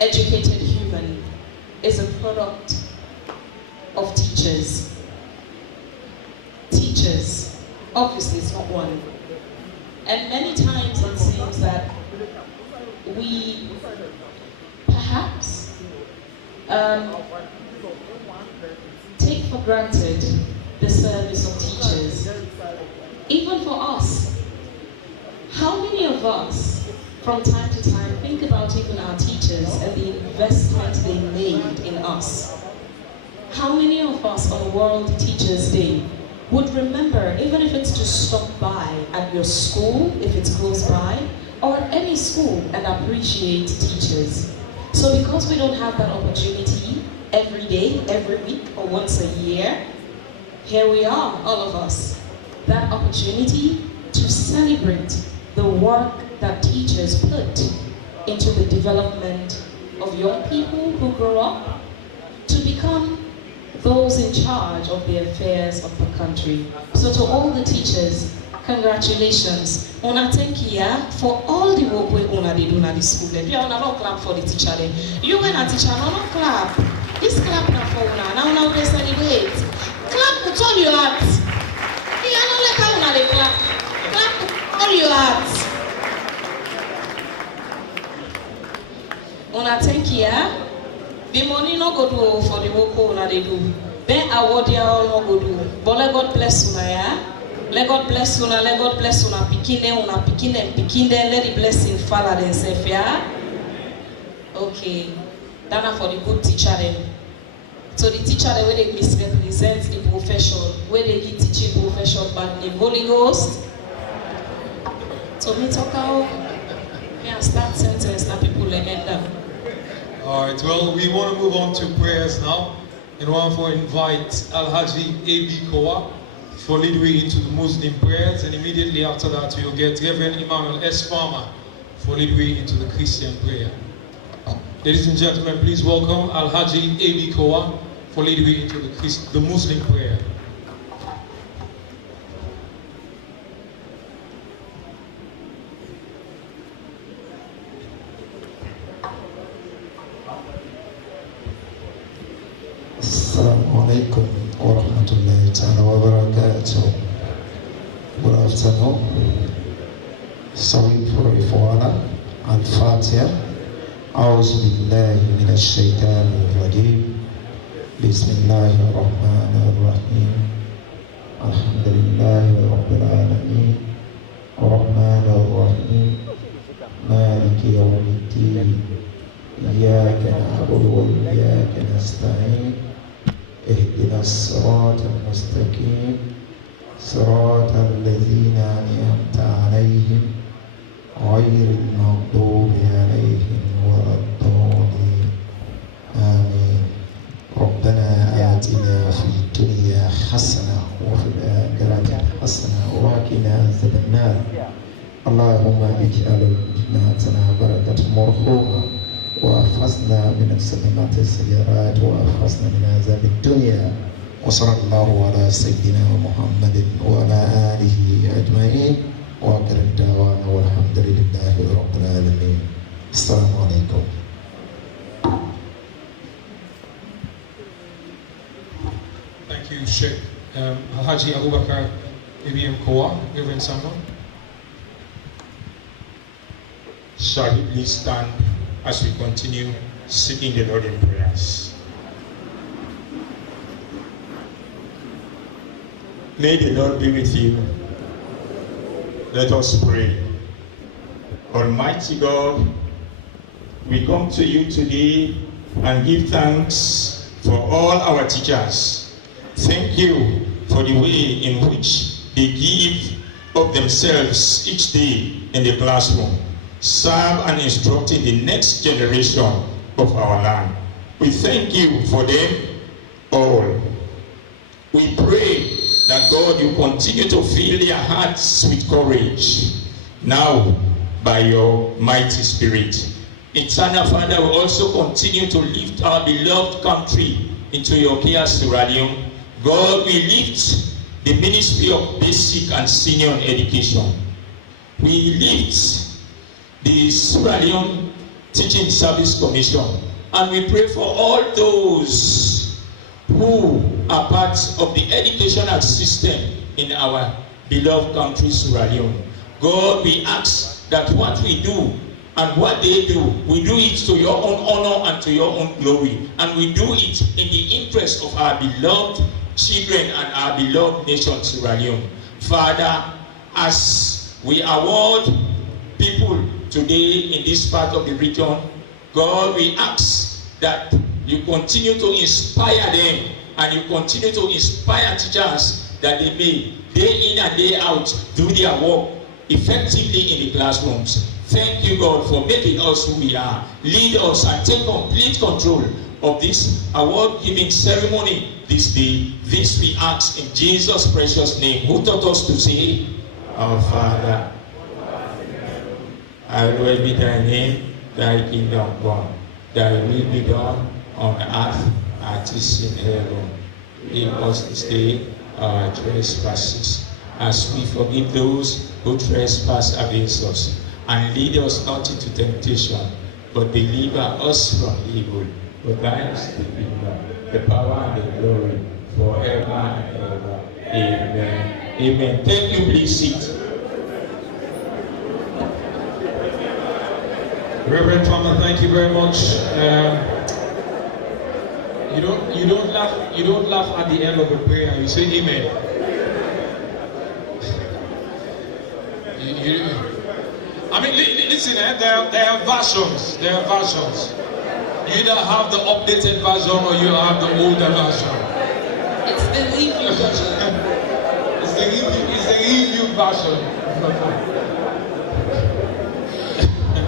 educated human is a product of teachers. Teachers, obviously it's not one. And many times it seems that we perhaps take for granted the service of teachers. Even for us, how many of us from time to time think about even our teachers and the investment they made in us? How many of us on World Teachers' Day would remember, even if it's to stop by at your school, if it's close by, or at any school, and appreciate teachers? So because we don't have that opportunity every day, every week, or once a year, here we are, all of us, that opportunity to celebrate the work that teachers put into the development of young people who grow up to become those in charge of the affairs of the country. So to all the teachers, congratulations. Una thank you for all the work we una do in the school. You una no clap for the teacher then. You when a teacher no clap. This clap na for una. Now they celebrate. Clap with all your heart. You no let how una dey clap. Clap with all your heart. Una thank you. The money no go do for the work una dey do. Then award ya all no go do. But let God bless una, yeah. Let God bless una. Let God bless una. Pikine, let the blessing follow themselves, yeah. Okay. That's for the good teacher then. So the teacher the way they misrepresent the profession, where they give teaching profession but the Holy Ghost. So me talk out. Me start sentence now people end up. Alright, well, we want to move on to prayers now. And we want to invite Al-Haji A.B. Kowa for lead way into the Muslim prayers. And immediately after that, we'll get Reverend Emmanuel S. Farmer for lead way into the Christian prayer. Ladies and gentlemen, please welcome Al-Haji A.B. Kowa for lead way into the Muslim prayer. Assalamu alaikum wa rahmatullahi ta'ala wa barakatuh. Good afternoon. So we pray for Allah. Al-Fatiha. A'udhu billahi minash shaitanir rajim. Bismillahir rahmanir rahim. Alhamdulillahi rabbil alamin. Ar-Rahmanir Rahim. Maliki yawmiddin. إياك نعبد وإياك نستعين اهدنا الصراط المستقيم صراط الذين أنعمت عليهم غير المغضوب عليهم ولا الضالين آمين. ربنا آتنا في الدنيا حسنة وفي الآخرة حسنة وقنا عذاب النار. اللهم اجعل جناتنا بركة مرحومة وأحفظنا من السلامات السيارات وأحفظنا من عذاب الدنيا. وصلى الله على سيدنا محمد وعلى آله أجمعين وآخر الدعوانا والحمد لله رب العالمين. السلام عليكم. Thank you, Sheikh Al-Haji Abu Bakr A.B.M. Kowa. Reverend Samuel. Shall we please stand as we continue seeking the Lord in prayers? May the Lord be with you. Let us pray. Almighty God, we come to you today and give thanks for all our teachers. Thank you for the way in which they give of themselves each day in the classroom, serve and instruct in the next generation of our land. We thank you for them all. We pray that God, you continue to fill their hearts with courage now by your mighty Spirit. Eternal Father, we also continue to lift our beloved country into your care, Sierra Leone. God, we lift the Ministry of Basic and Senior Education. We lift the Sierra Leone Teaching Service Commission. And we pray for all those who are part of the educational system in our beloved country, Sierra Leone. God, we ask that what we do and what they do, we do it to your own honor and to your own glory. And we do it in the interest of our beloved children and our beloved nation, Sierra Leone. Father, as we award people today in this part of the region, God, we ask that you continue to inspire them and you continue to inspire teachers that they may, day in and day out, do their work effectively in the classrooms. Thank you, God, for making us who we are. Lead us and take complete control of this award-giving ceremony this day. This we ask in Jesus' precious name, who taught us to say, Our Father, hallowed be thy name, thy kingdom come, thy will be done on earth as it is in heaven. Give us this day our trespasses, as we forgive those who trespass against us. And lead us not into temptation, but deliver us from evil. For thine is the kingdom, the power, and the glory, forever and ever. Amen. Amen. Thank you. Please sit. Reverend Farmer, thank you very much. You don't laugh at the end of the prayer. You say amen. I mean, listen, there are versions. There are versions. You either have the updated version or you have the older version. It's the review version. It's the review version.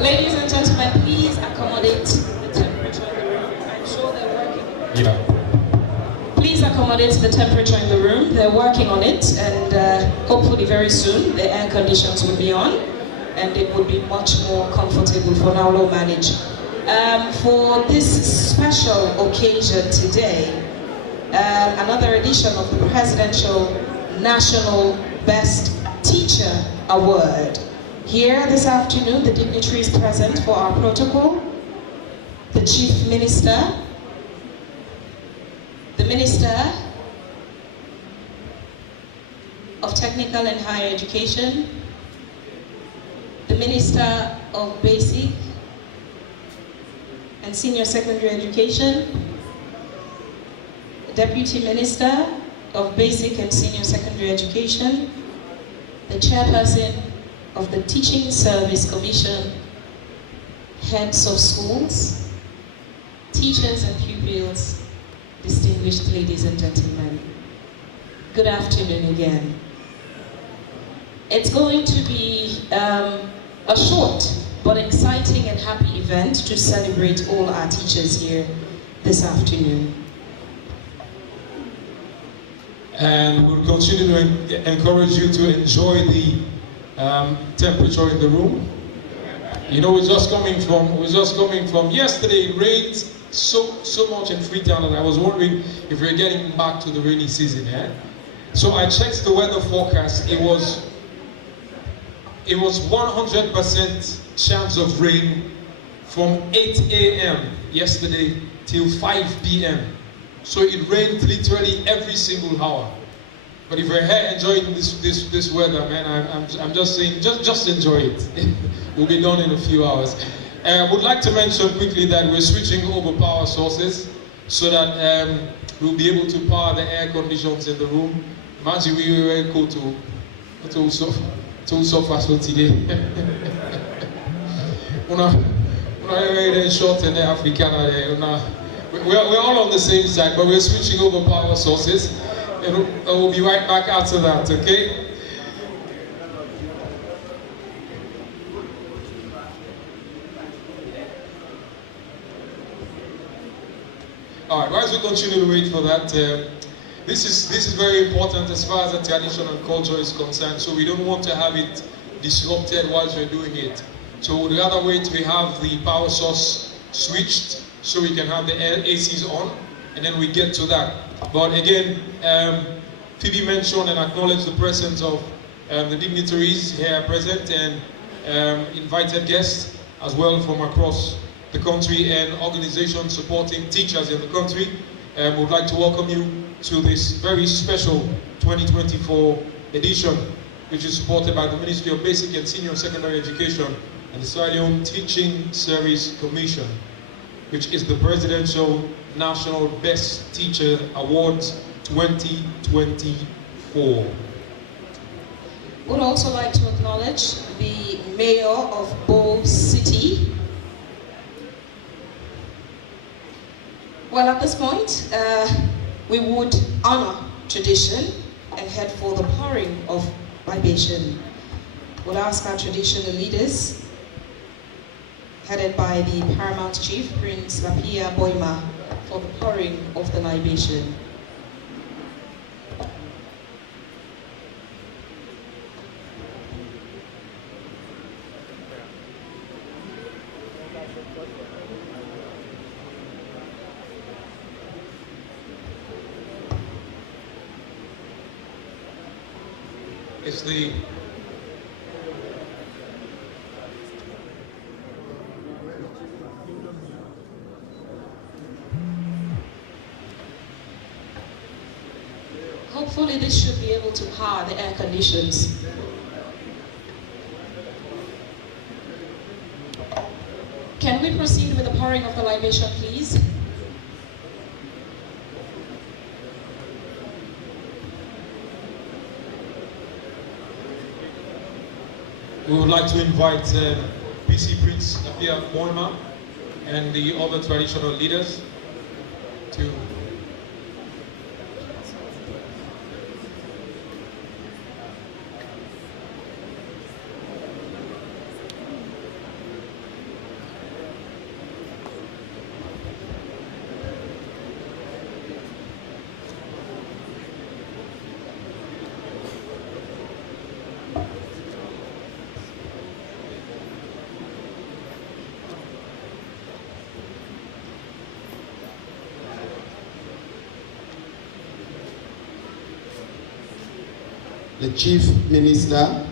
Ladies and gentlemen, please accommodate the temperature in the room. I'm sure they're working. Yeah. Please accommodate the temperature in the room. They're working on it, and hopefully very soon the air conditions will be on, and it would be much more comfortable for now to manage. For this special occasion today, another edition of the Presidential National Best Teacher Award. Here this afternoon, the dignitaries present for our protocol: the Chief Minister, the Minister of Technical and Higher Education, the Minister of Basic and Senior Secondary Education, the Deputy Minister of Basic and Senior Secondary Education, the Chairperson of the Teaching Service Commission, heads of schools, teachers and pupils, distinguished ladies and gentlemen. Good afternoon again. It's going to be a short but exciting and happy event to celebrate all our teachers here this afternoon. And we'll continue to encourage you to enjoy the temperature in the room. You know, we're just coming from yesterday. It rained so much in Freetown, and I was wondering if we're getting back to the rainy season. So I checked the weather forecast. It was 100% chance of rain from 8 a.m. yesterday till 5 p.m. So it rained literally every single hour. But if you're here enjoying this weather, man, I'm just saying, just enjoy it. We'll be done in a few hours. I would like to mention quickly that we're switching over power sources so that we'll be able to power the air conditions in the room. Imagine we were able to suffer so today. We're all on the same side, but we're switching over power sources. And we'll be right back after that, okay? All right, whilst we continue to wait for that, this is very important as far as the tradition and culture is concerned, so we don't want to have it disrupted whilst we're doing it. So the other way we have the power source switched so we can have the ACs on, and then we get to that. But again, Phoebe mentioned and acknowledged the presence of the dignitaries here present and invited guests as well from across the country and organizations supporting teachers in the country. We would like to welcome you to this very special 2024 edition, which is supported by the Ministry of Basic and Senior Secondary Education and the Leone Teaching Service Commission, which is the Presidential National Best Teacher Awards 2024. Would also like to acknowledge the Mayor of Bo City. Well, at this point, we would honor tradition and head for the pouring of libation. We'll ask our traditional leaders, headed by the Paramount Chief, Prince Lapia Boima, for the pouring of the libation. It's the Hopefully this should be able to power the air conditions. Can we proceed with the pouring of the libation, please? We would like to invite PC Prince Lapia Boima and the other traditional leaders to the Chief Minister,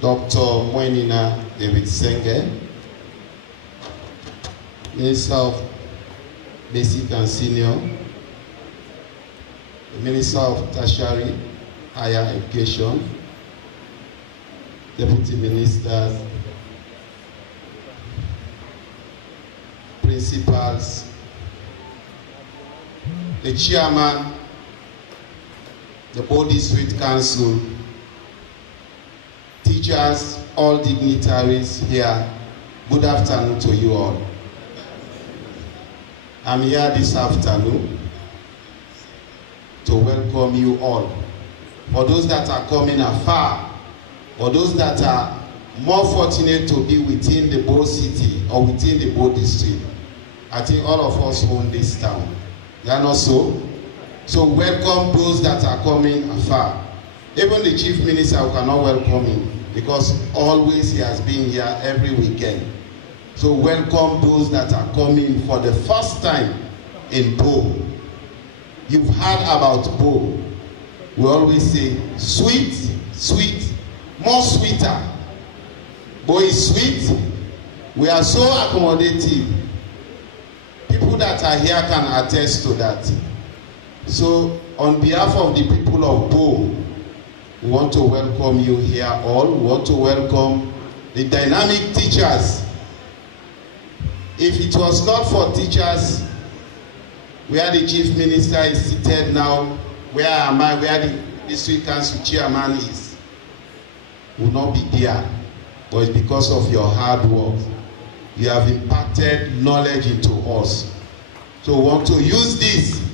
Dr. Mwenina David Senge, Minister of Basic and Senior, the Minister of Tertiary Higher Education, Deputy Ministers, Principals, the Chairman, the Bo District Council, teachers, all dignitaries here, good afternoon to you all. I'm here this afternoon to welcome you all. For those that are coming afar, for those that are more fortunate to be within the Bo City or within the Bo District, I think all of us own this town. They are not so? So welcome those that are coming afar. Even the Chief Minister, we cannot welcome him because always he has been here every weekend. So welcome those that are coming for the first time in Bo. You've heard about Bo. We always say sweet, sweet, more sweeter. Bo is sweet. We are so accommodative. People that are here can attest to that. So on behalf of the people of Bo, we want to welcome you here all. We want to welcome the dynamic teachers. If it was not for teachers, where the Chief Minister is seated now, where am I, where the District Council Chairman is, will not be there. But it's because of your hard work. You have imparted knowledge into us. So we want to use this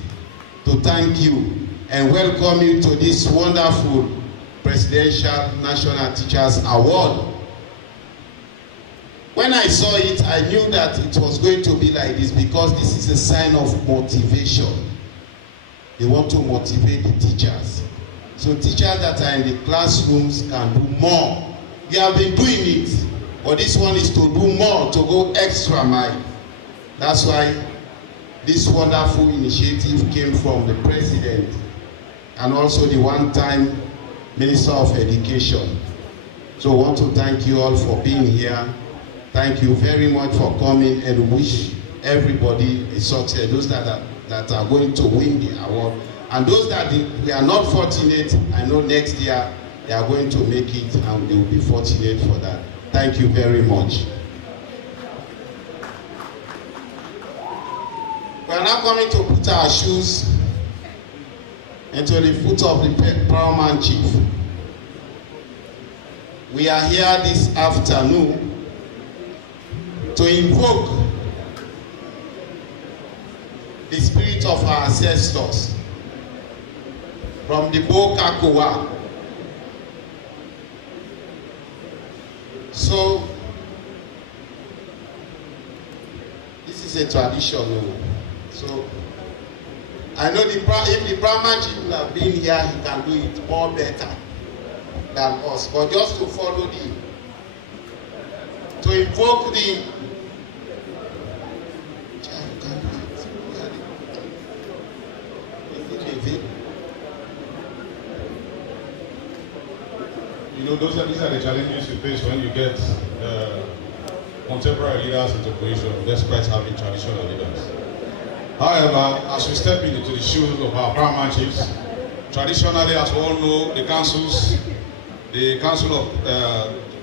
to thank you and welcome you to this wonderful Presidential National Teachers Award. When I saw it, I knew that it was going to be like this because this is a sign of motivation. They want to motivate the teachers. So teachers that are in the classrooms can do more. You have been doing it, but this one is to do more, to go extra mile. That's why this wonderful initiative came from the President and also the one-time Minister of Education. So I want to thank you all for being here. Thank you very much for coming, and wish everybody a success. Those that are going to win the award, and those that we are not fortunate, I know next year they are going to make it and they will be fortunate for that. Thank you very much. We are now coming to put our shoes into the foot of the paramount chief. We are here this afternoon to invoke the spirit of our ancestors from the Bokakoa. So, this is a tradition. So, I know if the Brahman chief would have been here, he can do it more better than us. But just to follow to invoke the you know, these are the challenges you face when you get contemporary leaders into position, despite having traditional leaders. However, as we step into the shoes of our paramount chiefs, traditionally, as we all know, the council of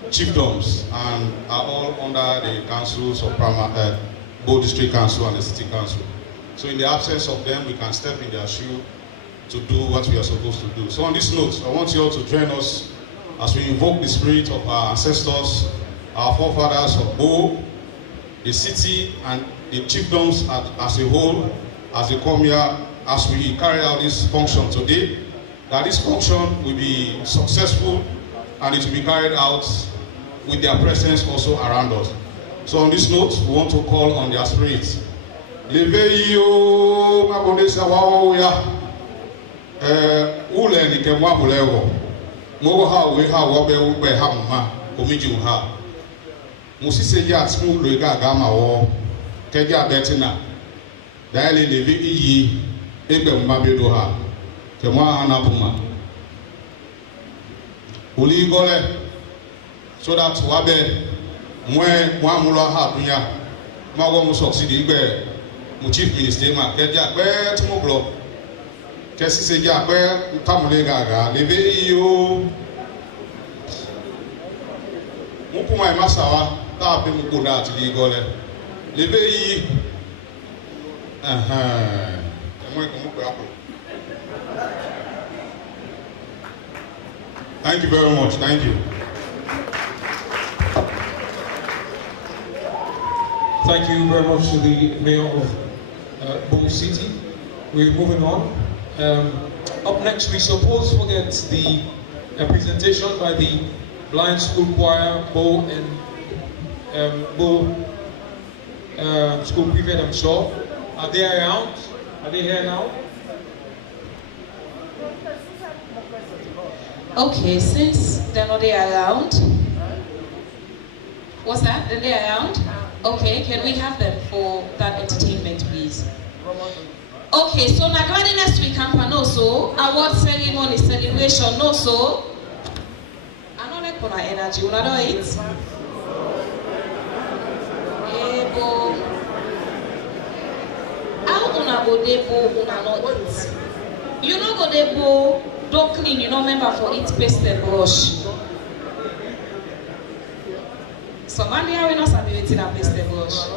chiefdoms and are all under the councils of both district council and the city council. So in the absence of them, we can step in their shoe to do what we are supposed to do. So on this note, I want you all to join us as we invoke the spirit of our ancestors, our forefathers of Bo, the city and the chiefdoms as a whole, as they come here, as we carry out this function today, that this function will be successful and it will be carried out with their presence also around us. So on this note, we want to call on their spirits. Leveyo mabonesa wao ya ule ni kemwa mulewo mo ha we ha wo be ha mma omiju ha musise ya tmu lo ga ga ma wo keja betina daile levi iyi ebe mma bedo ha kemwa anapuma uli gole so that wabe mwe wa mulo ha dunya ma wo mu succeed igbe mu chief minister ma keja pe tmu blo kesi se ja pe tamule gaga lebe iyo mu kuma ma sawa ta pe mu ko na ti li gole lebe yi mo ko mu pe apo. Thank you very much. Thank you. Thank you very much to the Mayor of Bo City. We're moving on. Up next, we suppose forget the presentation by the Blind School Choir, Bo and Bo School Prefect, I'm sure. Are they around? Are they here now? Okay, since they're not around, what's that? Then they're around? Okay, can we have them for that entertainment, please? Okay, so Nagwadi next week campaign also, award ceremony, celebration also. I don't like for energy, you know it? Ebo. How una go debo, una not eat? You know go debo, don't clean, you know member for eat paste and brush. So Monday I will not have anything that paste and brush.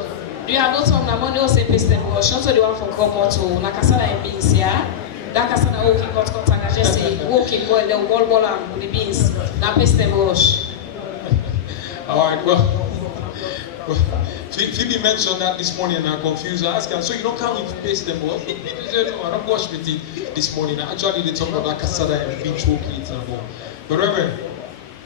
Do you have no time na money or say paste and brush? Also the one for Gomo to na kasana and beans here. That kasana walking got contact and just say walking boil the wall and with the beans. Na paste and brush. Alright, well, Phoebe mentioned that this morning and I confused. I asked her, so you don't count with paste and brush? She said, no, I don't wash with it this morning. Actually, they talk about that kasana and beans walking it and all. But Reverend,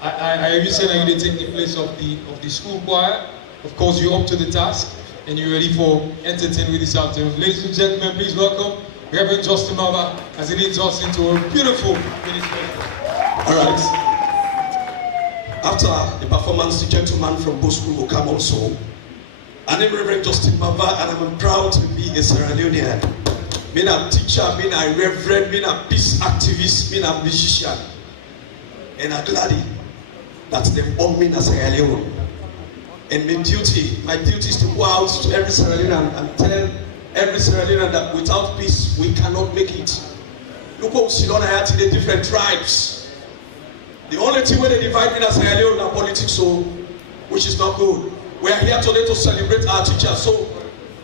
I hear you say that you take the place of the school choir. Of course, you're up to the task and you're ready for entertaining with this afternoon. Ladies and gentlemen, please welcome Reverend Justin Mava as he leads us into a beautiful ministry. All right. After the performance, the gentleman from Bo School will come also. And I'm Reverend Justin Mava, and I'm proud to be a Sierra Leonean. Being a teacher, being a reverend, being a peace activist, being a musician. And I'm glad that they born me in Sierra Leone. And my duty is to go out to every Sierra Leonean and tell every Sierra Leonean that without peace, we cannot make it. Look how Sidon had the different tribes. The only thing where they divide in Sierra Leone are politics, so, which is not good. We are here today to celebrate our teachers, so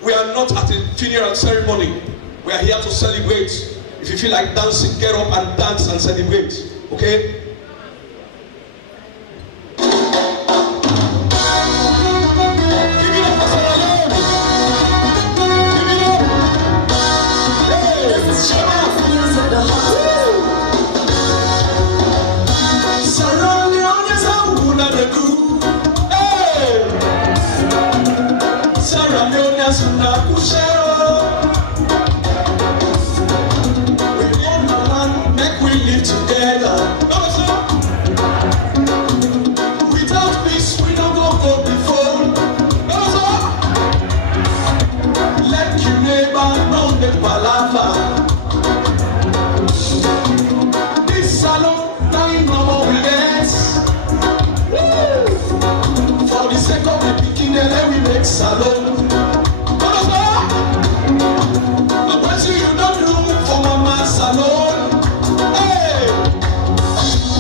we are not at a funeral ceremony. We are here to celebrate. If you feel like dancing, get up and dance and celebrate, okay? Salon. I want you don't room for mama salon. Hey,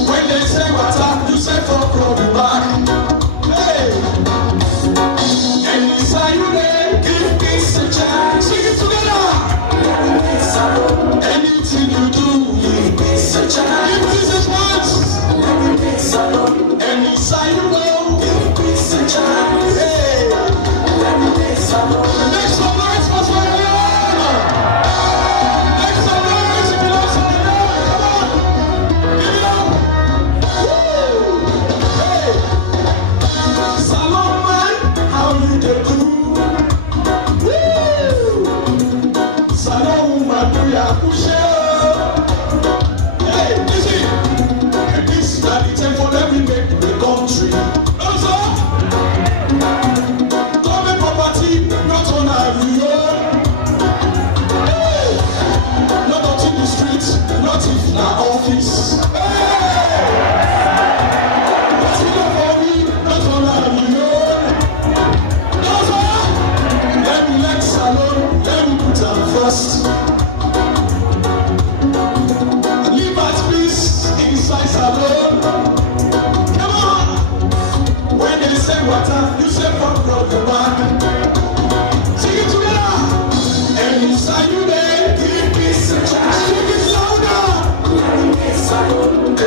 when they say what's up, you say for problem back. Hey, and inside you there, give peace a chance. Sing it together. Anything you do, give peace a chance. Give peace a chance. And inside you go, give peace a chance. Hey. Make some noise for Sierra Leone! Make some noise if you love Sierra Leone! Come on! Give it up! Woo! Hey! Salon man, how you do? Woo! Salon woman, do ya push it? Hey, listen! And this is the time for them to make the country. Not on our hey! Not in the streets, not in our office. Hey! What's in the body, not on our That's all. Let me let salon, let me put them first. And live at peace inside salon. Come on! When they say water, you say from the back. Inside you there, give peace a chance. Sing it louder.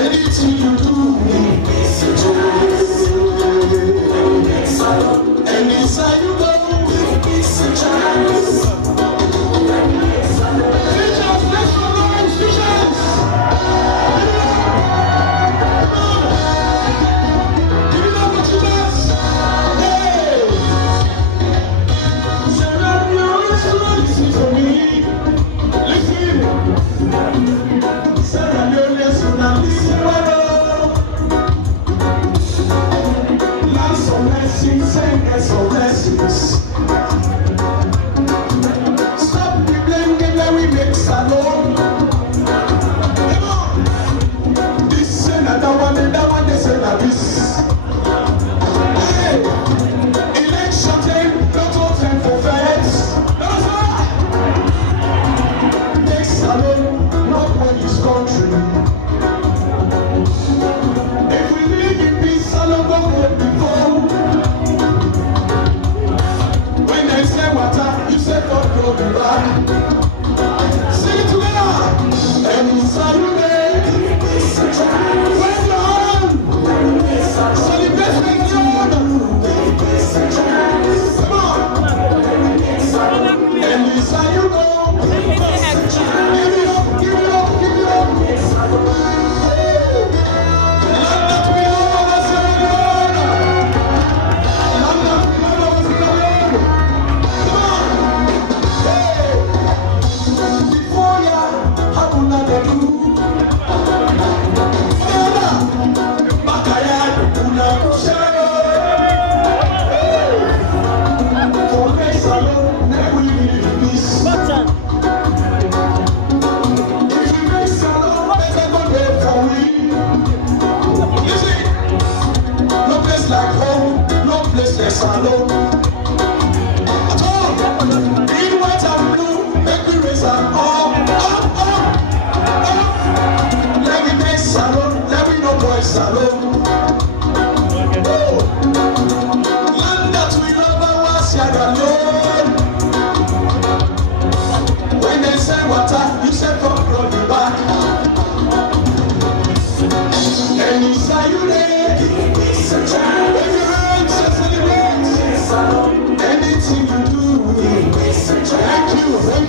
Anything you do, give peace a chance. And inside you go, give peace a chance. Teachers, let's go, teachers. Give it up for teachers. Hey. Listen to me. Listen. Sierra Leoneans, now listen well. Learn some lessons and get some lessons. Stop the blame game that we make alone. Come on. This say that one, they say that this. Hey, election time, not all time for facts. Not for this country. If we live in peace, I'll go home before.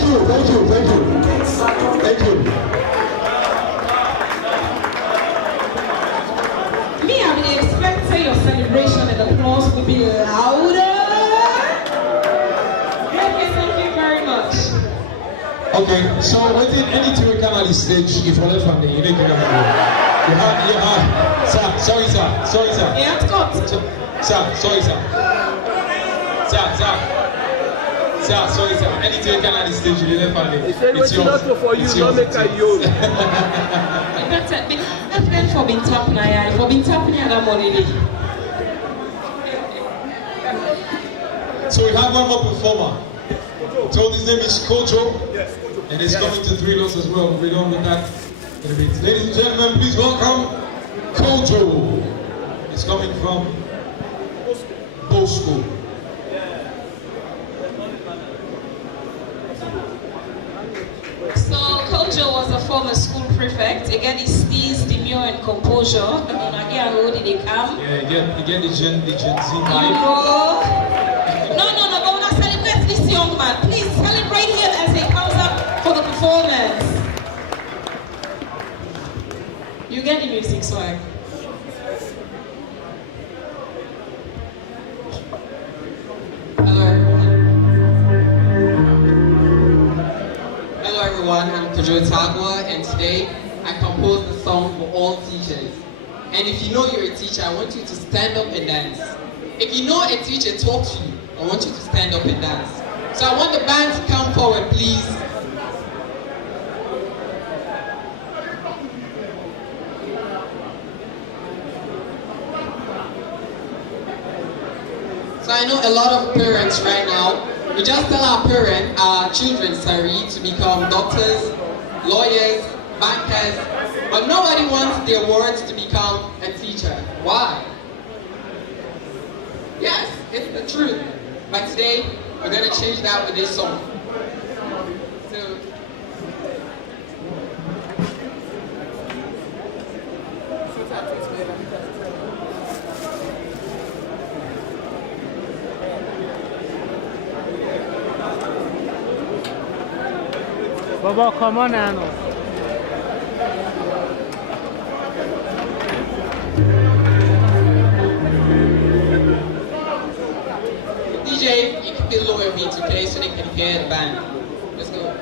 Thank you. Me, I would expect your celebration and applause to be louder. Okay, thank you very much. Okay, so within any theory can at this stage, if you left from the you didn't sorry, sir. Yeah, it's got. Sir, sorry, sir. Sorry, sir. Any theory can at this stage, you didn't find it. It's yours. For you, not make a you. That's been for being tapping now. For being tapping that money. So we have one more performer. So his name is Kojo. Yes, And it's coming to 3 lots as well. We're done with that in a bit. Ladies and gentlemen, please welcome Kojo. It's coming from Bosco. So Kojo was a former school prefect. Again, he steals demure and composure. Again, who did he come? Yeah, again the Gen Z You vibe. know. No, but when I celebrate this young man, please celebrate him as he comes up for the performance. You get the music swag. Hello everyone, I'm Kojo Tagwa, and today I composed the song for all teachers. And if you know you're a teacher, I want you to stand up and dance. If you know a teacher talks to you, I want you to stand up and dance. So I want the band to come forward, please. So I know a lot of parents right now, we just tell our children, to become doctors, lawyers, bankers, but nobody wants their words to become a teacher. Why? Yes, it's the truth. But today, we're going to change that with this song. So, Baba, come on now. DJ, you can be lower beats, okay, so they can hear the band. Let's go.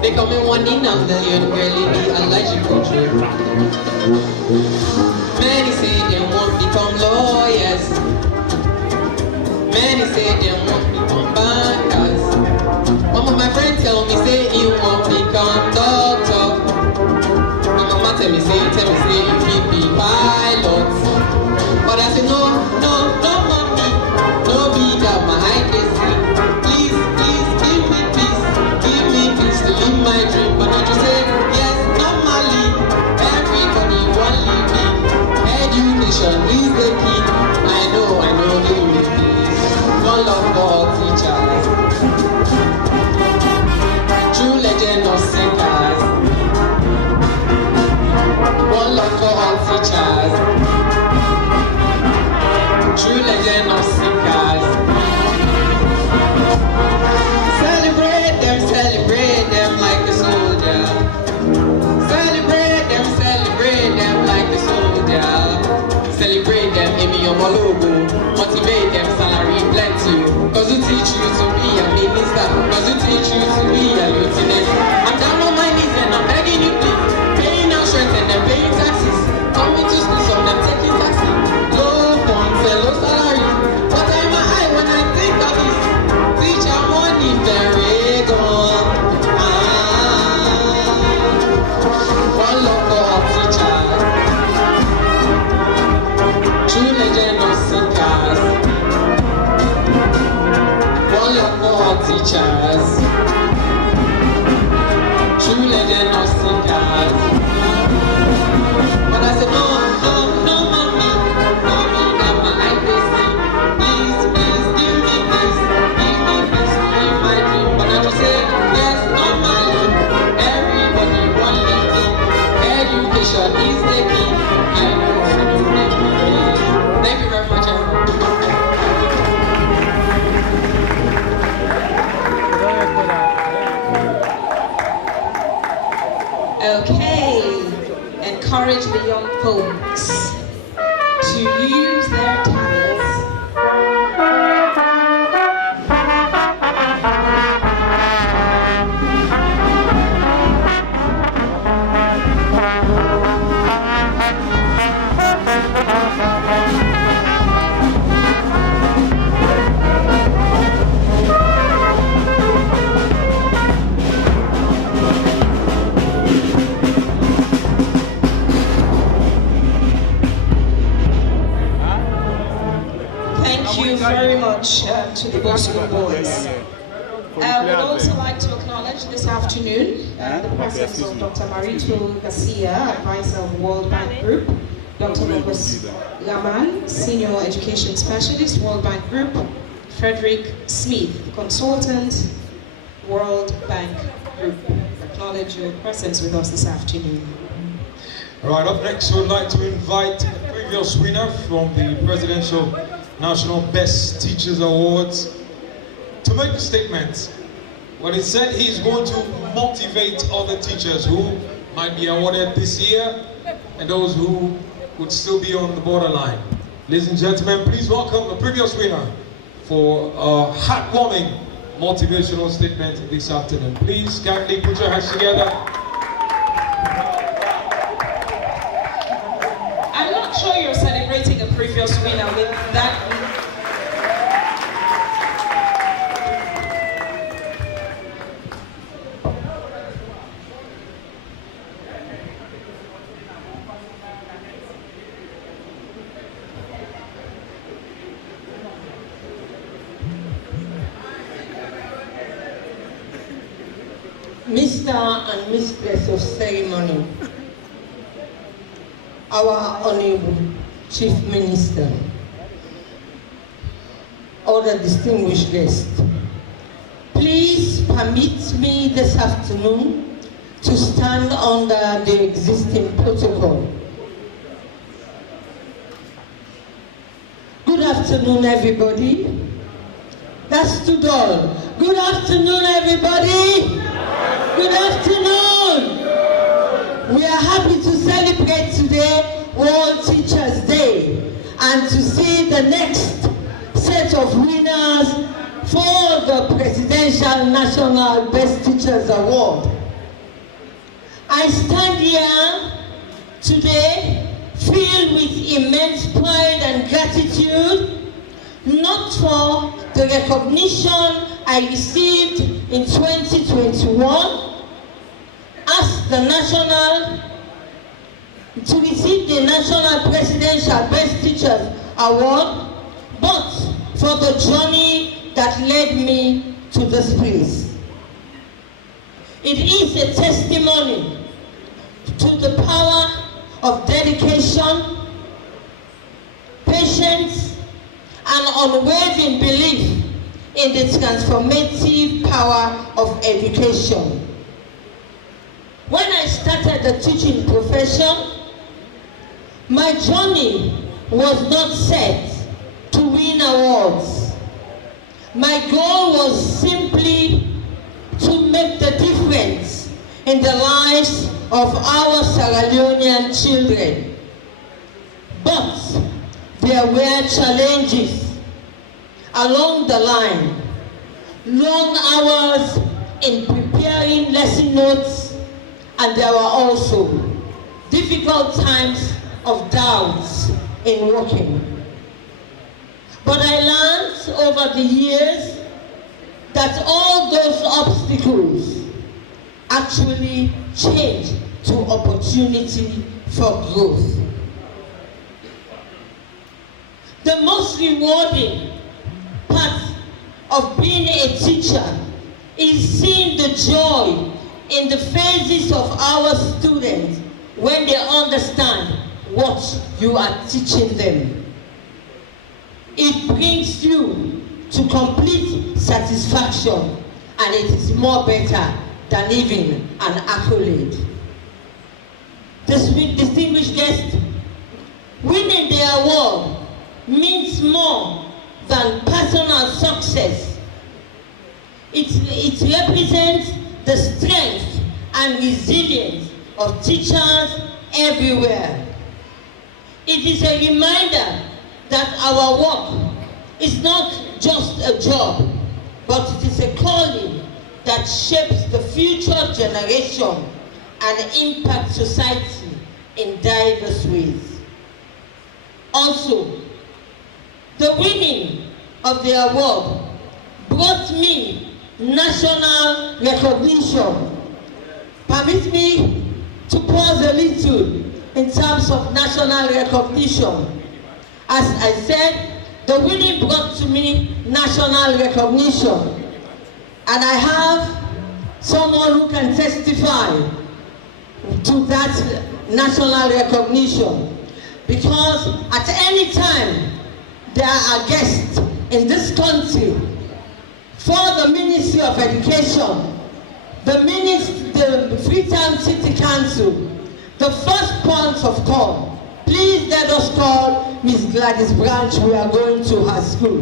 They come in one in of the young girl in the allergical trip. Many say they won't become lawyers. Many say they won't become bankers. One of my friends tell me say he won't become doctor. My mama tell me say you can be pilot. But I say no mommy, no be that my eye can see. Please give me peace to live my dream. But don't you say yes normally. Everybody want live me. Education is the key. I know the with this. One love for all teachers. True legend of seekers. One love for all teachers. True legend of seekers. Celebrate them like a soldier. Celebrate them like a soldier. Celebrate them, give me your logo. Motivate them, salary plenty. Cause you teach you to be a minister. Cause you teach you to be a lieutenant. I'm down on my knees and I'm begging you please. Paying our strength and then paying taxes. Coming to school, some them taking taxes. Low points and low salary. What am I when I think of this? Teacher money very gone. One love for all teachers. True legend of seekers. One love for all teachers. True legend of seekers. But I said no mommy, that my eye can see. Please give me peace to live my dream. But I just say yes normally. encourage the young folks to use their talents. Very much to the Bosco boys. We'd also like to acknowledge this afternoon the presence of Dr. Marito Garcia, advisor of World Bank Group, Dr. Lopez Laman, senior education specialist, World Bank Group, Frederick Smith, consultant, World Bank Group. Acknowledge your presence with us this afternoon. All right, up next, we'd like to invite the previous winner from the Presidential National Best Teachers Awards to make a statement. Well, he said he's going to motivate other teachers who might be awarded this year and those who would still be on the borderline. Ladies and gentlemen, please welcome the previous winner for a heartwarming motivational statement this afternoon. Please kindly put your hands together. I'm not sure you're celebrating a previous winner with that. Mr. and Mistress of Ceremony, our Honorable Chief Minister, other distinguished guests, please permit me this afternoon to stand under the existing protocol. Good afternoon, everybody. That's to all. Good afternoon, everybody. Good afternoon. We are happy to celebrate today World Teachers Day and to see the next set of winners for the Presidential National Best Teachers Award. I stand here today filled with immense pride and gratitude, not for the recognition I received in 2021 as the to receive the National Presidential Best Teachers Award, but for the journey that led me to this place. It is a testimony to the power of dedication, patience, and unwavering belief in the transformative power of education. When I started the teaching profession, my journey was not set to win awards. My goal was simply to make the difference in the lives of our Sierra Leonean children. But there were challenges along the line. Long hours in preparing lesson notes, and there were also difficult times of doubts in working. But I learned over the years that all those obstacles actually change to opportunity for growth. The most rewarding part of being a teacher is seeing the joy in the faces of our students when they understand what you are teaching them. It brings you to complete satisfaction, and it is more better than even an accolade. This distinguished guest, winning the award means more than personal success. It represents the strength and resilience of teachers everywhere. It is a reminder that our work is not just a job, but it is a calling that shapes the future generation and impacts society in diverse ways. Also, the winning of the award brought me national recognition. Permit me to pause a little in terms of national recognition. As I said, the winning brought to me national recognition. And I have someone who can testify to that national recognition. Because at any time there are guests in this country for the Ministry of Education, the Freetown City Council, the first point of call, please let us call Miss Gladys Branch. We are going to her school.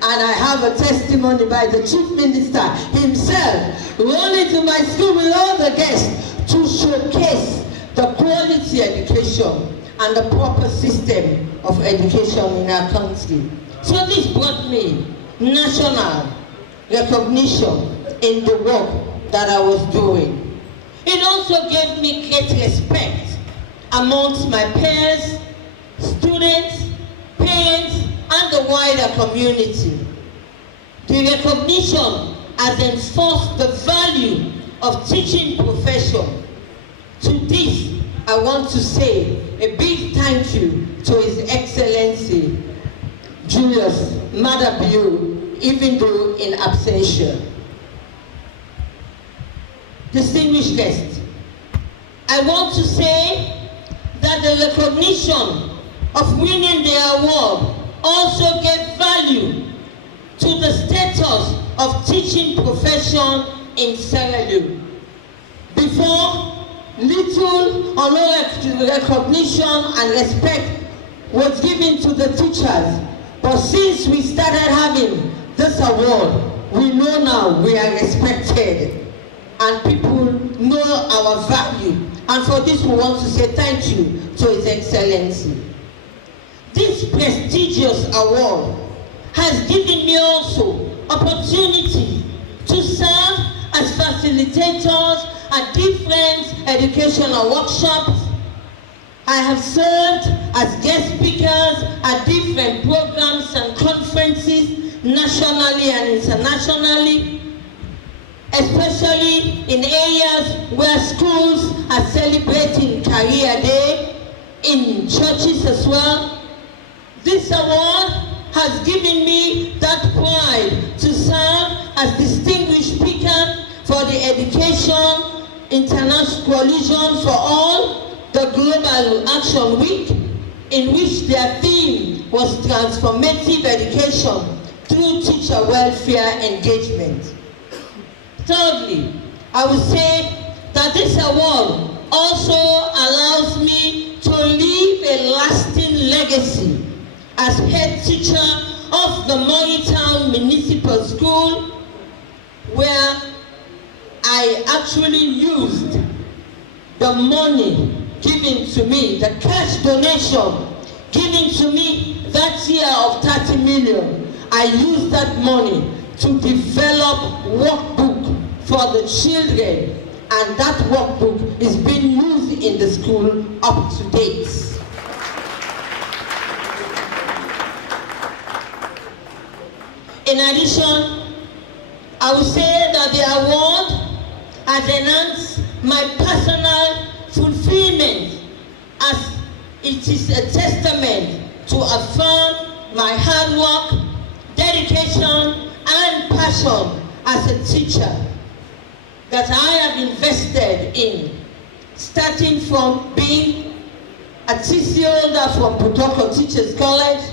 And I have a testimony by the Chief Minister himself rolling to my school with all the guests to showcase the quality education and the proper system of education in our country. So this brought me national recognition in the work that I was doing. It also gave me great respect amongst my peers, students, parents, and the wider community. The recognition has enforced the value of teaching profession. To this, I want to say a big thank you to His Excellency Julius Madabiu, even though in absentia. Distinguished guests, I want to say that the recognition of winning the award also gave value to the status of teaching profession in Sierra Leone. Before, little or no recognition and respect was given to the teachers. But since we started having this award, we know now we are respected and people know our value. And for this we want to say thank you to His Excellency. This prestigious award has given me also opportunity to serve as facilitators at different educational workshops. I have served as guest speakers at different programs and conferences nationally and internationally, especially in areas where schools are celebrating Career Day, in churches as well. This award has given me that pride to serve as distinguished speaker for the Education International Coalition for All, the Global Action Week, in which their theme was transformative education through teacher welfare engagement. Thirdly, I would say that this award also allows me to leave a lasting legacy as head teacher of the Freetown Municipal School, where I actually used the money given to me, the cash donation given to me that year of 30 million. I used that money to develop workbook for the children, and that workbook is being used in the school up to date. In addition, I would say that the award has enhanced my personal fulfillment, as it is a testament to affirm my hard work, dedication, and passion as a teacher that I have invested in, starting from being a TC holder from Protocol Teachers College,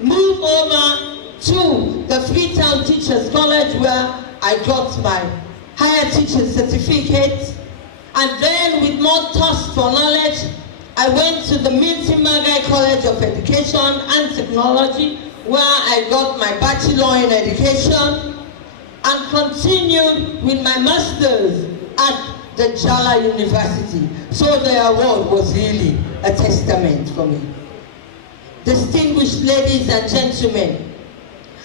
move over to the Freetown Teachers College where I got my higher teaching certificate, and then with more thirst for knowledge, I went to the Milton Magai College of Education and Technology where I got my Bachelor in Education, and continued with my Masters at the Jala University. So the award was really a testament for me. Distinguished ladies and gentlemen,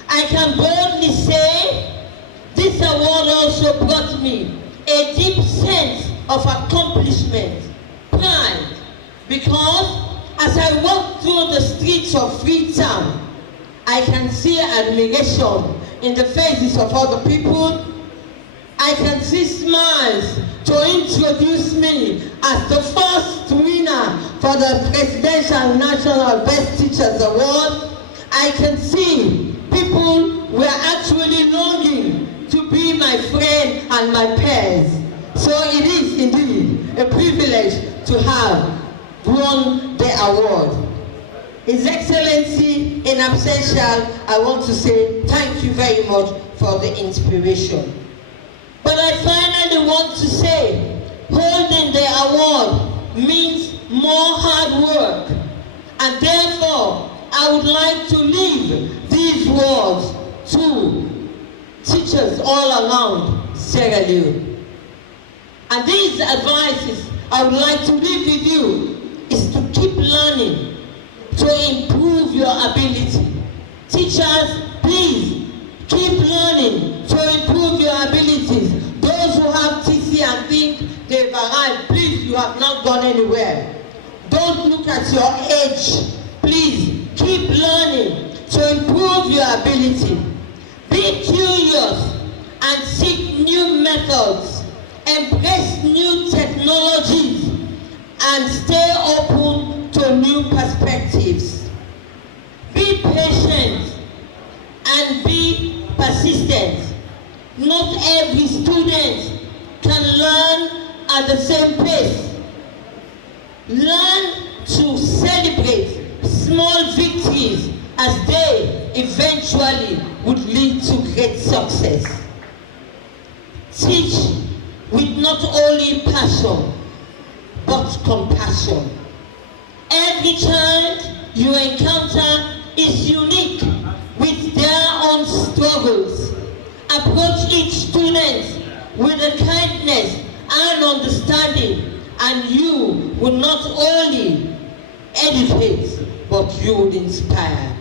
I can boldly say this award also brought me a deep sense of accomplishment, pride, because as I walk through the streets of Freetown, I can see admiration in the faces of other people. I can see smiles to introduce me as the first winner for the Presidential National Best Teachers Award. I can see people were actually longing to be my friend and my peers. So it is indeed a privilege to have won the award. His Excellency in absentia, I want to say thank you very much for the inspiration. But I finally want to say, holding the award means more hard work. And therefore, I would like to leave these words to teachers all around Sierra Leone. And these advices I would like to leave with you is to keep learning, to improve your ability. Teachers, please keep learning to improve your abilities. Those who have TC and think they've arrived, please, you have not gone anywhere. Don't look at your age. Please keep learning to improve your ability. Be curious and seek new methods. Embrace new technologies and stay open to new perspectives. Be patient and be persistent. Not every student can learn at the same pace. Learn to celebrate small victories as they eventually would lead to great success. Teach with not only passion but compassion. Every child you encounter is unique with their own struggles. Approach each student with a kindness and understanding, and you will not only educate, but you will inspire.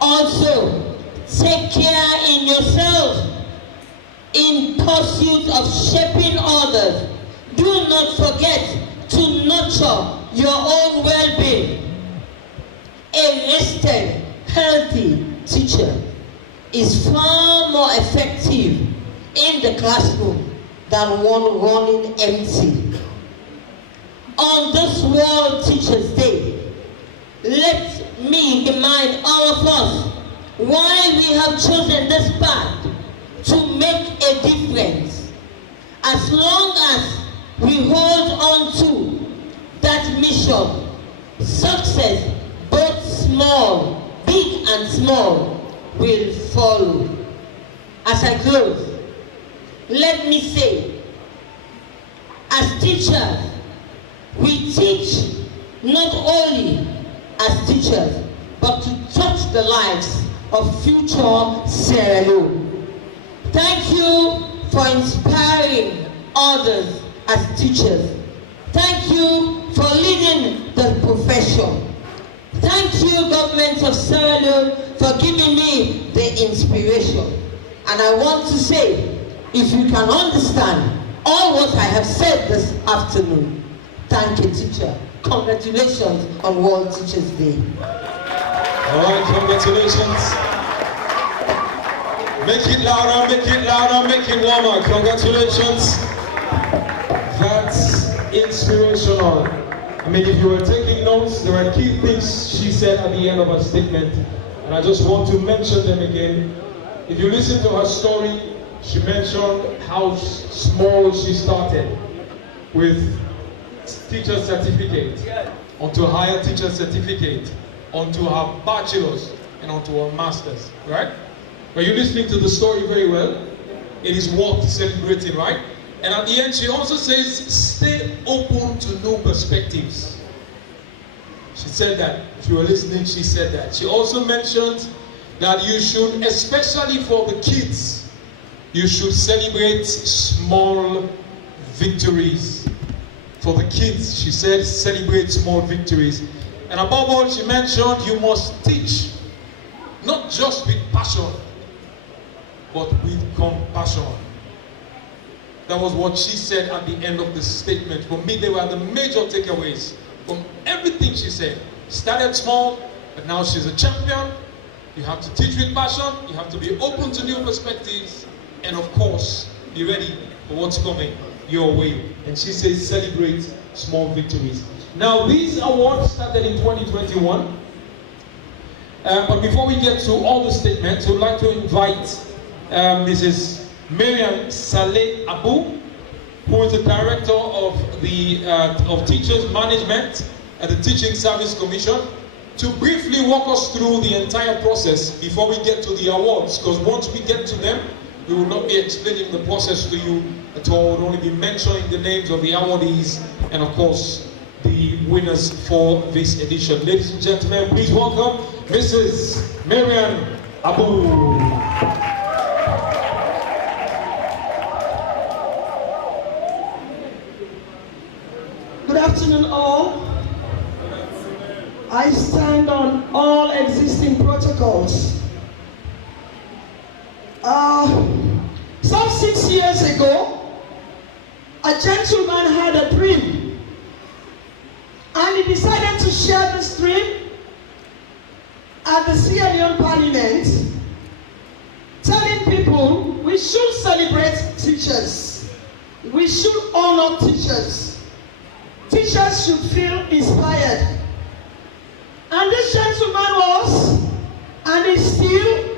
Also, take care in yourself in pursuit of shaping others. Do not forget to nurture your own well-being. A rested, healthy teacher is far more effective in the classroom than one running empty. On this World Teachers Day, let me remind all of us why we have chosen this path: to make a difference. As long as we hold on to that mission, success, both small, big and small, will follow. As I close, let me say, as teachers, we teach not only as teachers, but to touch the lives of future Sierra Leone. Thank you for inspiring others as teachers. Thank you for leading the profession. Thank you, government of Sierra Leone, for giving me the inspiration. And I want to say, if you can understand all what I have said this afternoon, thank you, teacher. Congratulations on World Teachers Day. All right, congratulations. Make it louder, make it louder, make it warmer. Congratulations. That's inspirational. I mean, if you were taking notes, there are key things she said at the end of her statement, and I just want to mention them again. If you listen to her story, she mentioned how small she started with teacher certificate, onto higher teacher certificate, onto her bachelor's, and onto her master's, right? Are you listening to the story very well? It is worth celebrating, right? And at the end, she also says, stay open to new perspectives. She said that. If you were listening, she said that. She also mentioned that you should, especially for the kids, you should celebrate small victories for the kids. She said, celebrate small victories. And above all, she mentioned you must teach, not just with passion, but with compassion. That was what she said at the end of the statement. For me, they were the major takeaways from everything she said. Started small, but now she's a champion. You have to teach with passion, you have to be open to new perspectives, and of course, be ready for what's coming your way. And she says, celebrate small victories. Now, these awards started in 2021. But before we get to all the statements, we'd like to invite Mrs. Miriam Saleh Abu, who is the director of the of Teachers Management at the Teaching Service Commission, to briefly walk us through the entire process before we get to the awards. Because once we get to them, we will not be explaining the process to you at all. We'll only be mentioning the names of the awardees and, of course, the winners for this edition. Ladies and gentlemen, please welcome Mrs. Miriam Abu. Good afternoon, all. I stand on all existing protocols. Some 6 years ago, a gentleman had a dream, and he decided to share this dream at the Leone Parliament, telling people we should celebrate teachers, we should honor teachers. Teachers should feel inspired. And this gentleman was, and is still,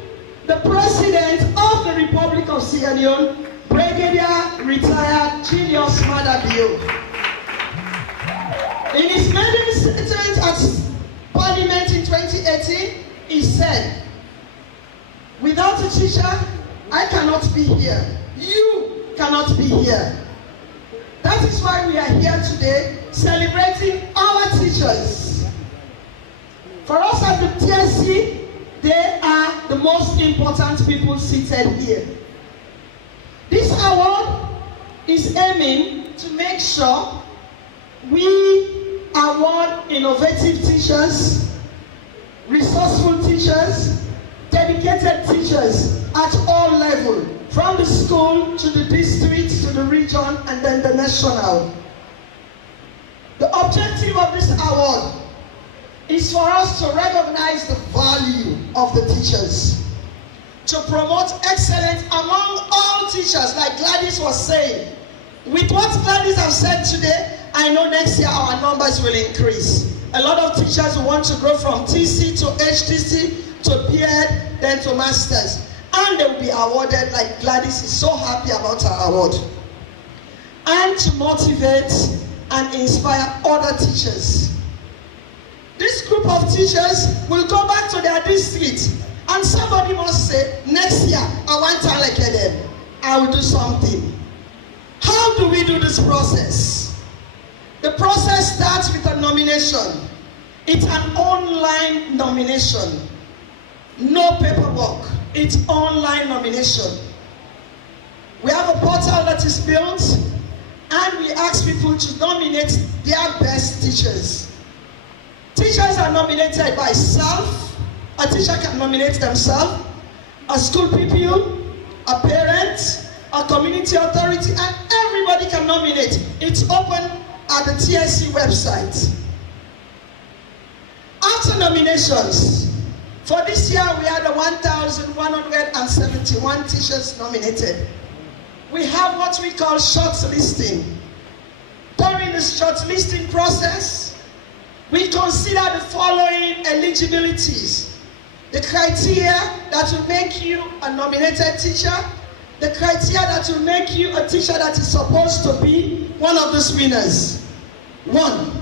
the president of the Republic of Sierra Leone, Brigadier Retired Julius Madabio. In his maiden statement at Parliament in 2018, he said, "Without a teacher, I cannot be here. You cannot be here." That is why we are here today celebrating our teachers. For us at the TSC, they are the most important people seated here. This award is aiming to make sure we award innovative teachers, resourceful teachers, dedicated teachers at all levels, from the school to the district to the region and then the national. The objective of this award is for us to recognize the value of the teachers, to promote excellence among all teachers, like Gladys was saying. With what Gladys has said today, I know next year our numbers will increase. A lot of teachers want to grow from TC to HTC to BEd, then to Masters. And they will be awarded, like Gladys is so happy about her award. And to motivate and inspire other teachers. This group of teachers will go back to their district, and somebody must say, next year, I want to like them. I will do something. How do we do this process? The process starts with a nomination. It's an online nomination. No paperwork. It's online nomination. We have a portal that is built, and we ask people to nominate their best teachers. Teachers are nominated by self. A teacher can nominate themselves, a school pupil, a parent, a community authority, and everybody can nominate. It's open at the TSC website. After nominations, for this year we had 1,171 teachers nominated. We have what we call shortlisting. During the shortlisting process, we consider the following eligibilities: the criteria that will make you a nominated teacher, the criteria that will make you a teacher that is supposed to be one of these winners. 1,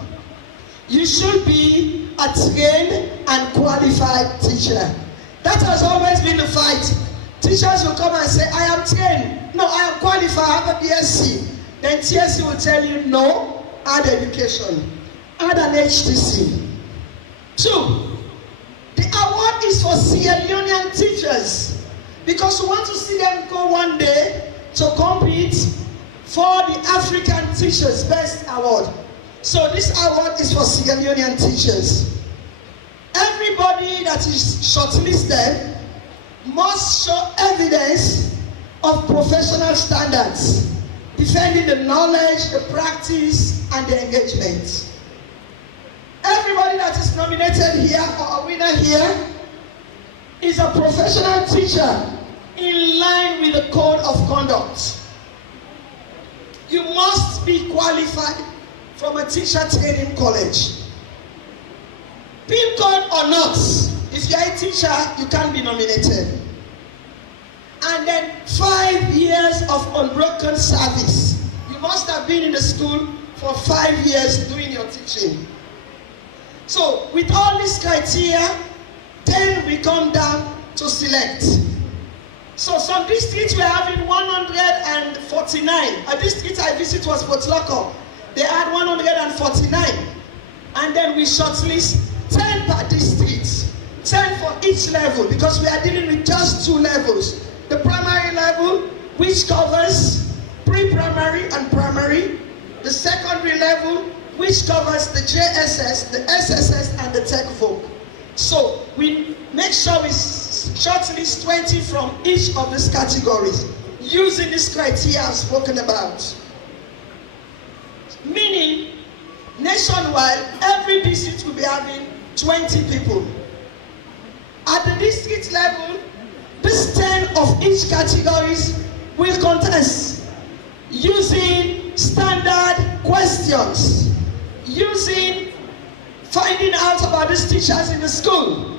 you should be a trained and qualified teacher. That has always been the fight. Teachers will come and say, I am trained. No, I am qualified, I have a BSc. Then TSC will tell you, no, add education. Add an HTC. 2, the award is for Leonean teachers, because we want to see them go one day to compete for the African Teachers Best Award. So this award is for Sierra Leonean teachers. Everybody that is shortlisted must show evidence of professional standards, defending the knowledge, the practice, and the engagement. Everybody that is nominated here or a winner here is a professional teacher in line with the code of conduct. You must be qualified from a teacher training college. PIN code or not, if you are a teacher, you can't be nominated. And then 5 years of unbroken service. You must have been in the school for 5 years doing your teaching. So with all these criteria, then we come down to select. So some districts were having 149. A district I visit was Botloko. They had 149. And then we shortlist 10 per district. 10 for each level, because we are dealing with just 2 levels. The primary level, which covers pre-primary and primary. The secondary level, which covers the JSS, the SSS, and the Tech Voc. So we make sure we shortlist 20 from each of these categories using this criteria I've spoken about. Meaning, nationwide, every district will be having 20 people. At the district level, these 10 of each categories will contest using standard questions, using finding out about these teachers in the school,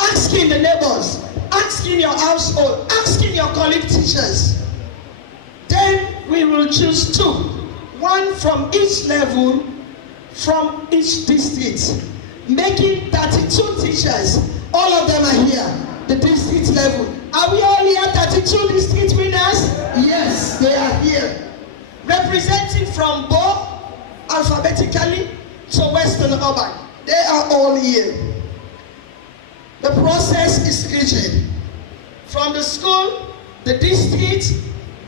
asking the neighbors, asking your household, asking your colleague teachers. Then we will choose 2, 1 from each level, from each district, making 32 teachers. All of them are here, the district level. Are we all here, 32 district winners? Yes, they are here. Representing from Bo, alphabetically, to Western Urban. They are all here. The process is rigid. From the school, the district,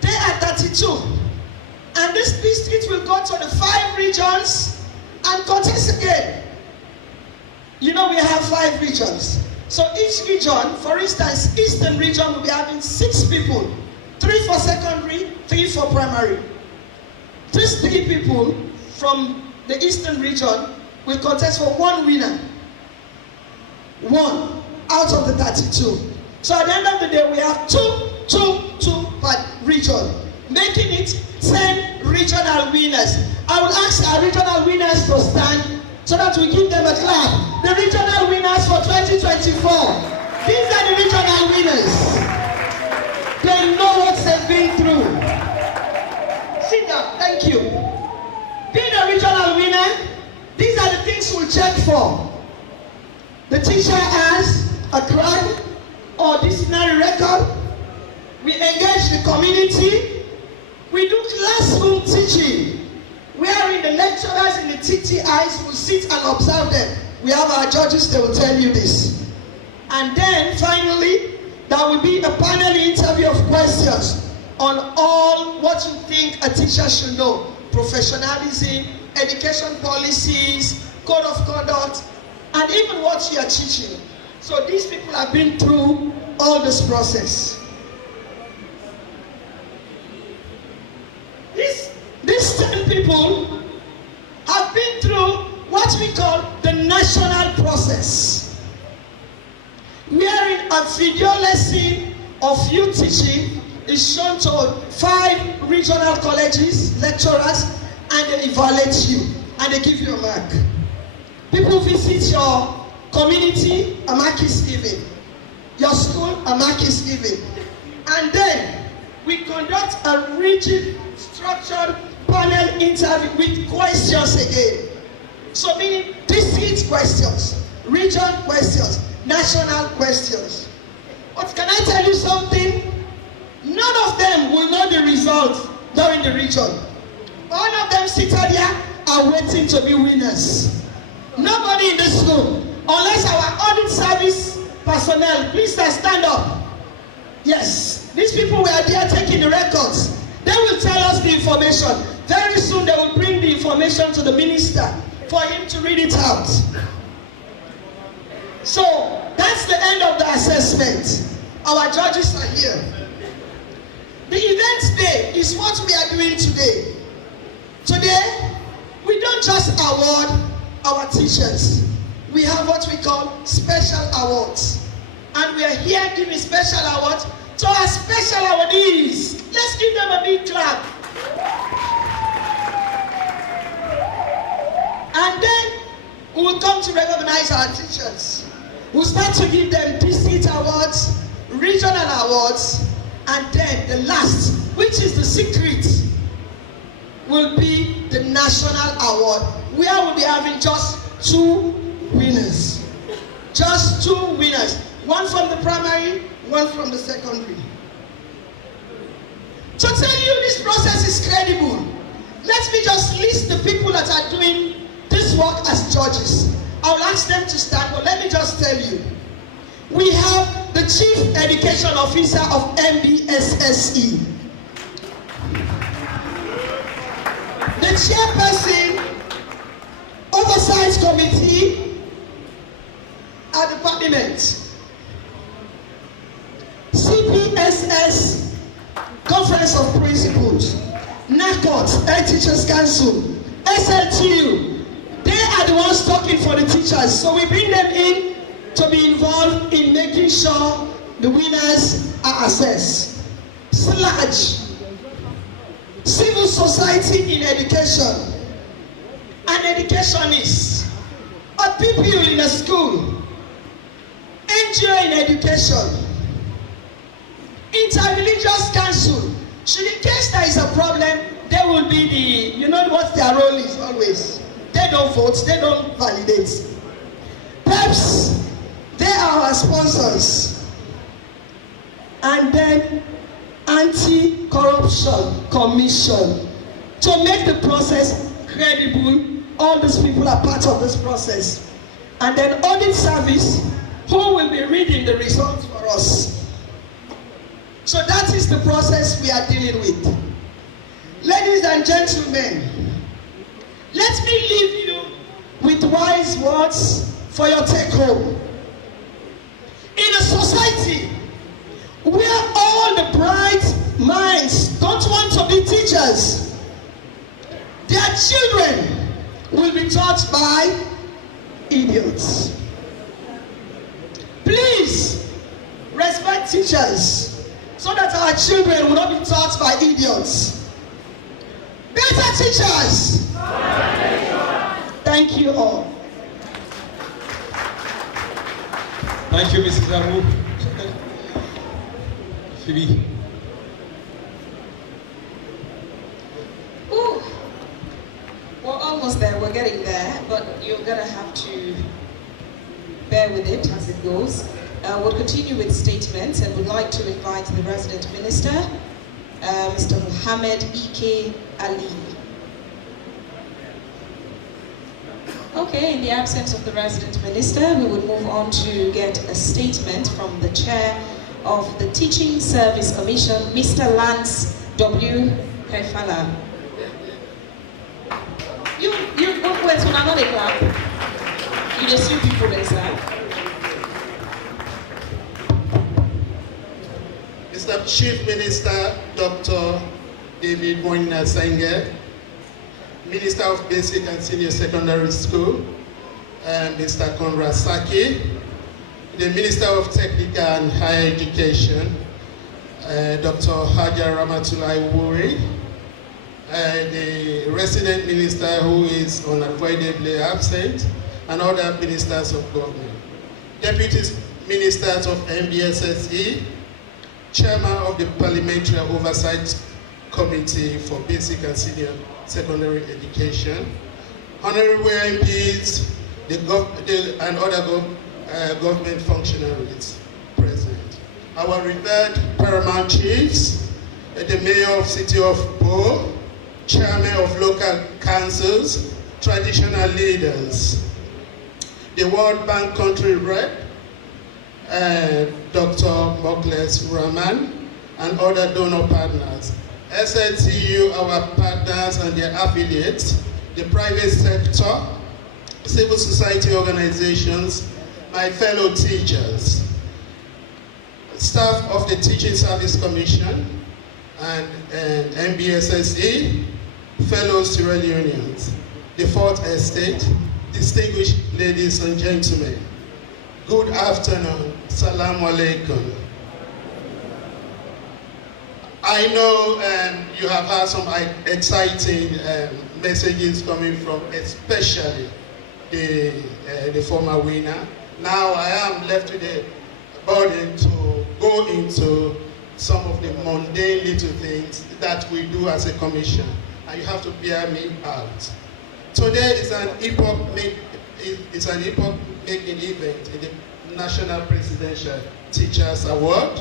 they are 32. And this district will go to the 5 regions and contest again. You know we have 5 regions. So each region, for instance, Eastern region will be having 6 people. 3 for secondary, 3 for primary. These 3 people from the Eastern region will contest for 1 winner. 1 out of the 32. So at the end of the day, we have 2 per region, making it 10 regional winners. I will ask our regional winners to stand so that we give them a clap. The regional winners for 2024. These are the regional winners. They know what they've been through. Sit down, thank you. Being a regional winner, these are the things we'll check for. The teacher has a crime or disciplinary record. We engage the community. We do classroom teaching, wherein the lecturers in the TTIs will sit and observe them. We have our judges, they will tell you this. And then finally, there will be a panel interview of questions on all what you think a teacher should know. Professionalism, education policies, code of conduct, and even what you are teaching. So these people have been through all this process. These 10 people have been through what we call the national process, wherein a video lesson of youth teaching is shown to 5 regional colleges, lecturers, and they evaluate you, and they give you a mark. People visit your community, a mark is given. Your school, a mark is given. And then we conduct a rigid, structured panel interview with questions again. So meaning district questions, region questions, national questions. But can I tell you something? None of them will know the results during the region. All of them seated there are waiting to be winners. Nobody in this school, unless our audit service personnel, please stand up. Yes, these people were there taking the records. They will tell us the information. Very soon they will bring the information to the minister for him to read it out. So that's the end of the assessment. Our judges are here. The event day is what we are doing today. Today, we don't just award our teachers. We have what we call special awards. And we are here giving special awards to our special awardees. Let's give them a big clap. And then we will come to recognize our teachers. We'll start to give them district awards, regional awards, and then the last, which is the secret, will be the national award, where we'll be having just 2 winners. Just 2 winners. One from the primary, one from the secondary. To tell you this process is credible, let me just list the people that are doing this work as judges. I'll ask them to stand, but let me just tell you. We have the Chief Education Officer of MBSSE. The Chairperson, Oversight Committee at the Parliament. CPSS, Conference of Principals. NACOT, Head Teachers Council. SLTU, they are the ones talking for the teachers. So we bring them in to be involved in making sure the winners are assessed. SLAGE, Civil Society in Education, an educationist, a pupil in a school, NGO in education, Interreligious Council. Should in case there is a problem, there will be the, you know what their role is always. They don't vote, they don't validate. PEPs, they are our sponsors. And then Anti-Corruption Commission. To make the process credible, all these people are part of this process. And then Audit Service, who will be reading the results for us. So that is the process we are dealing with. Ladies and gentlemen, let me leave you with wise words for your take home. In a society where all the bright minds don't want to be teachers, their children will be taught by idiots. Please respect teachers so that our children will not be taught by idiots. Better teachers! Thank you all. Thank you, Mrs. Amu. Phoebe. Ooh, we're almost there, we're getting there, but you're gonna have to bear with it as it goes. We'll continue with statements and would like to invite the resident minister, Mr. Mohammed E.K. Ali. Okay, in the absence of the resident minister, we would move on to get a statement from the chair of the Teaching Service Commission, Mr. Lance W. Hefala. You go wait to another clap. You just see people inside. Mr. Chief Minister, Dr. David Moina Senge, Minister of Basic and Senior Secondary School, Mr. Conrad Saki, the Minister of Technical and Higher Education, Dr. Hajar Ramatulai Wuri, the resident minister who is unavoidably absent, and other ministers of government, deputy ministers of MBSSE, chairman of the Parliamentary Oversight Committee for Basic and Senior Secondary Education, honorable MPs, and other government functionaries present. Our revered paramount chiefs, the mayor of City of Bo, chairman of local councils, traditional leaders, the World Bank country rep, Dr. Mokles Rahman, and other donor partners. SLTU, our partners and their affiliates, the private sector, civil society organizations, my fellow teachers, staff of the Teaching Service Commission and MBSSE, fellow Sierra Leoneans, the Fourth Estate, distinguished ladies and gentlemen, good afternoon, Salaam Alaikum. I know you have had some exciting messages coming from especially the former winner. Now I am left with the burden to go into some of the mundane little things that we do as a commission, and you have to bear me out. Today is an epoch-making event in the National Presidential Teachers Award,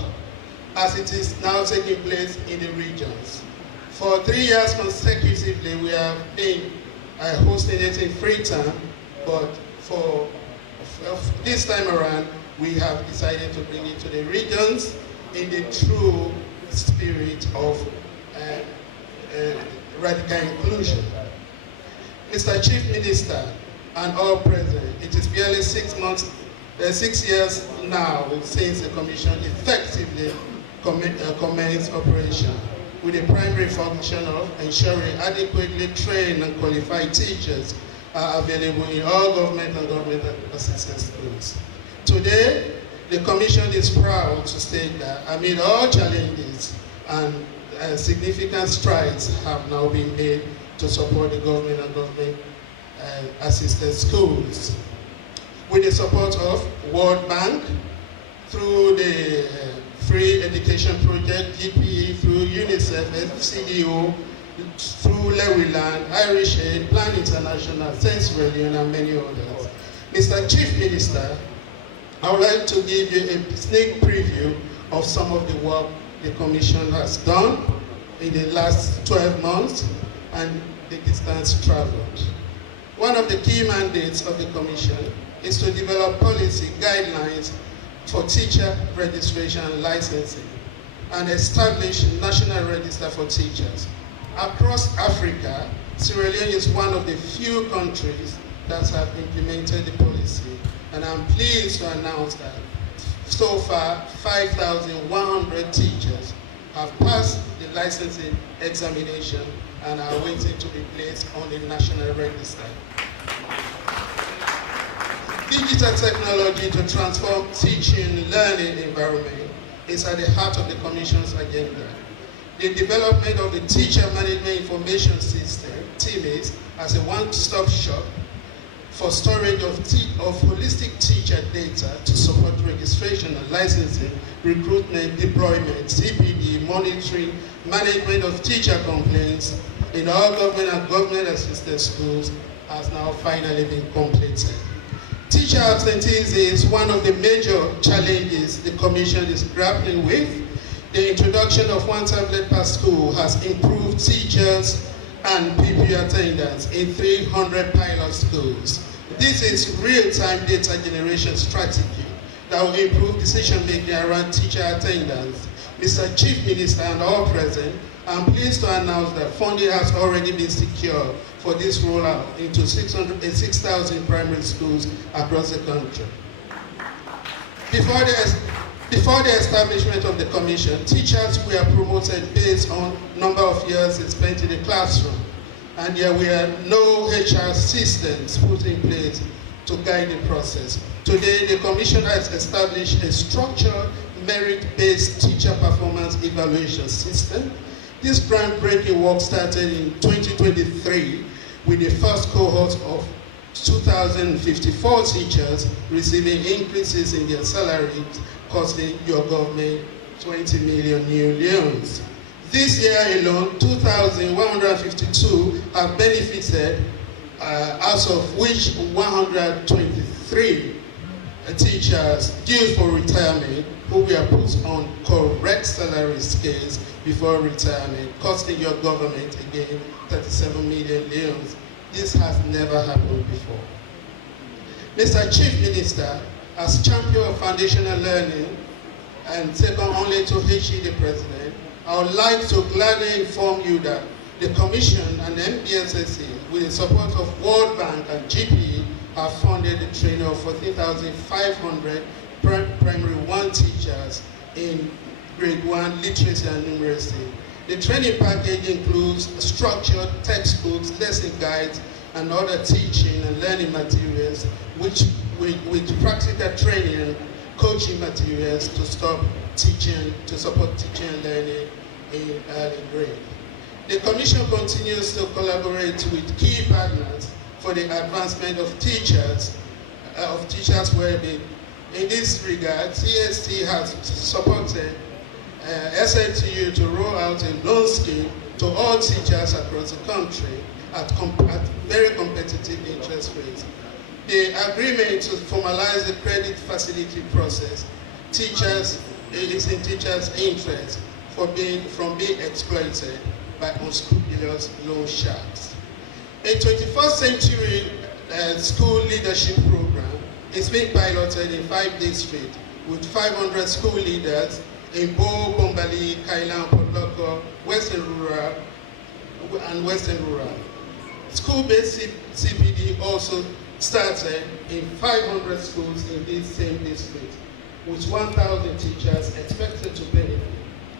as it is now taking place in the regions. For 3 years consecutively, we have been hosting it in Freetown, but for this time around, we have decided to bring it to the regions in the true spirit of radical inclusion. Mr. Chief Minister and all present, it is barely 6 years now since the Commission effectively commenced operation, with the primary function of ensuring adequately trained and qualified teachers are available in all government and government assistance schools. Today, the Commission is proud to state that amid all challenges and significant strides have now been made to support the government and government assisted schools. With the support of World Bank, through the Free Education Project, GPE, through UNICEF, FCDO, through Leoneans, Irish Aid, Plan International, Sierra Leone, and many others. Mr. Chief Minister, I would like to give you a sneak preview of some of the work the Commission has done in the last 12 months and the distance traveled. One of the key mandates of the Commission is to develop policy guidelines for teacher registration and licensing and establish a national register for teachers. Across Africa, Sierra Leone is one of the few countries that have implemented the policy, and I'm pleased to announce that so far 5,100 teachers have passed the licensing examination and are waiting to be placed on the national register. Digital technology to transform teaching and learning environment is at the heart of the Commission's agenda. The development of the Teacher Management Information System, TMIS, as a one-stop shop for storage of holistic teacher data to support registration and licensing, recruitment, deployment, CPD, monitoring, management of teacher complaints in all government and government-assisted schools has now finally been completed. Teacher absenteeism is one of the major challenges the Commission is grappling with. The introduction of one tablet per school has improved teachers and PPE attendance in 300 pilot schools. This is real-time data generation strategy that will improve decision-making around teacher attendance. Mr. Chief Minister and all present, I'm pleased to announce that funding has already been secured for this rollout into 6,000 primary schools across the country. Before the establishment of the Commission, teachers were promoted based on number of years spent in the classroom, and there were no HR systems put in place to guide the process. Today, the Commission has established a structured, merit-based teacher performance evaluation system. This groundbreaking work started in 2023 with the first cohort of 2,054 teachers receiving increases in their salaries, costing your government 20 million new leones. This year alone, 2,152 have benefited, out of which 123 teachers due for retirement who were put on correct salary scales before retirement, costing your government again 37 million leones. This has never happened before. Mr. Chief Minister, as champion of foundational learning and second only to HE the President, I would like to gladly inform you that the Commission and MBSSE, with the support of World Bank and GPE, have funded the training of 14,500 primary 1 teachers in grade 1 literacy and numeracy. The training package includes structured textbooks, lesson guides, and other teaching and learning materials, with practical training and coaching materials to support teaching and learning in early grade. The Commission continues to collaborate with key partners for the advancement of teachers' well-being. In this regard, CST has supported SLTU to roll out a loan scheme to all teachers across the country at very competitive interest rates. The agreement to formalize the credit facility process is in teachers' interest from being exploited by unscrupulous loan sharks. A 21st century school leadership program is being piloted in 5 districts with 500 school leaders in Bo, Bombali, Kailan, Podloko, Western Rural, and Western Rural. School-based CPD also started in 500 schools in these same districts, with 1,000 teachers expected to benefit.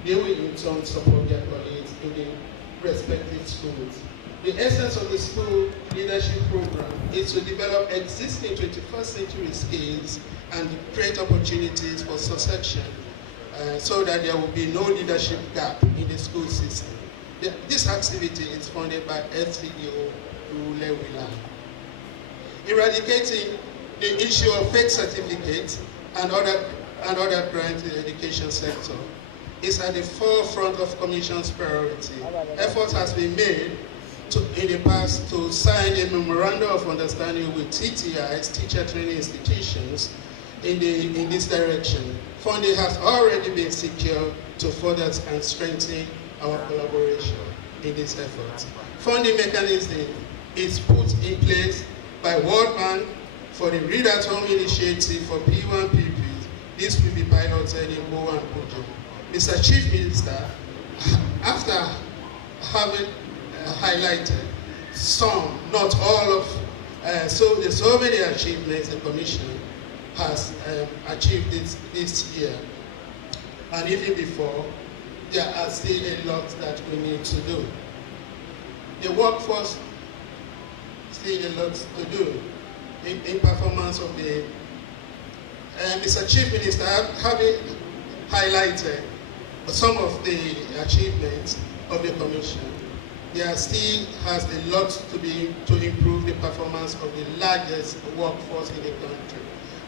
They will in turn support their colleagues in the respective schools. The essence of the school leadership program is to develop existing 21st century skills and create opportunities for succession so that there will be no leadership gap in the school system. This activity is funded by FCDO Leoneans. Eradicating the issue of fake certificates and other grants in the education sector is at the forefront of Commission's priority. Effort has been made in the past to sign a memorandum of understanding with TTIs, teacher training institutions, in this direction. Funding has already been secured to further and strengthen our collaboration in this effort. Funding mechanism is put in place by World Bank for the Read at Home initiative for P1 pupils. This will be piloted in Bo and Kojo. Mr. Chief Minister, after having highlighted some, not all of, so many achievements the Commission has achieved this year, and even before, there are still a lot that we need to do. The workforce still a lot to do in performance of the Mr. Chief Minister, having highlighted some of the achievements of the Commission, there still has a lot to improve the performance of the largest workforce in the country.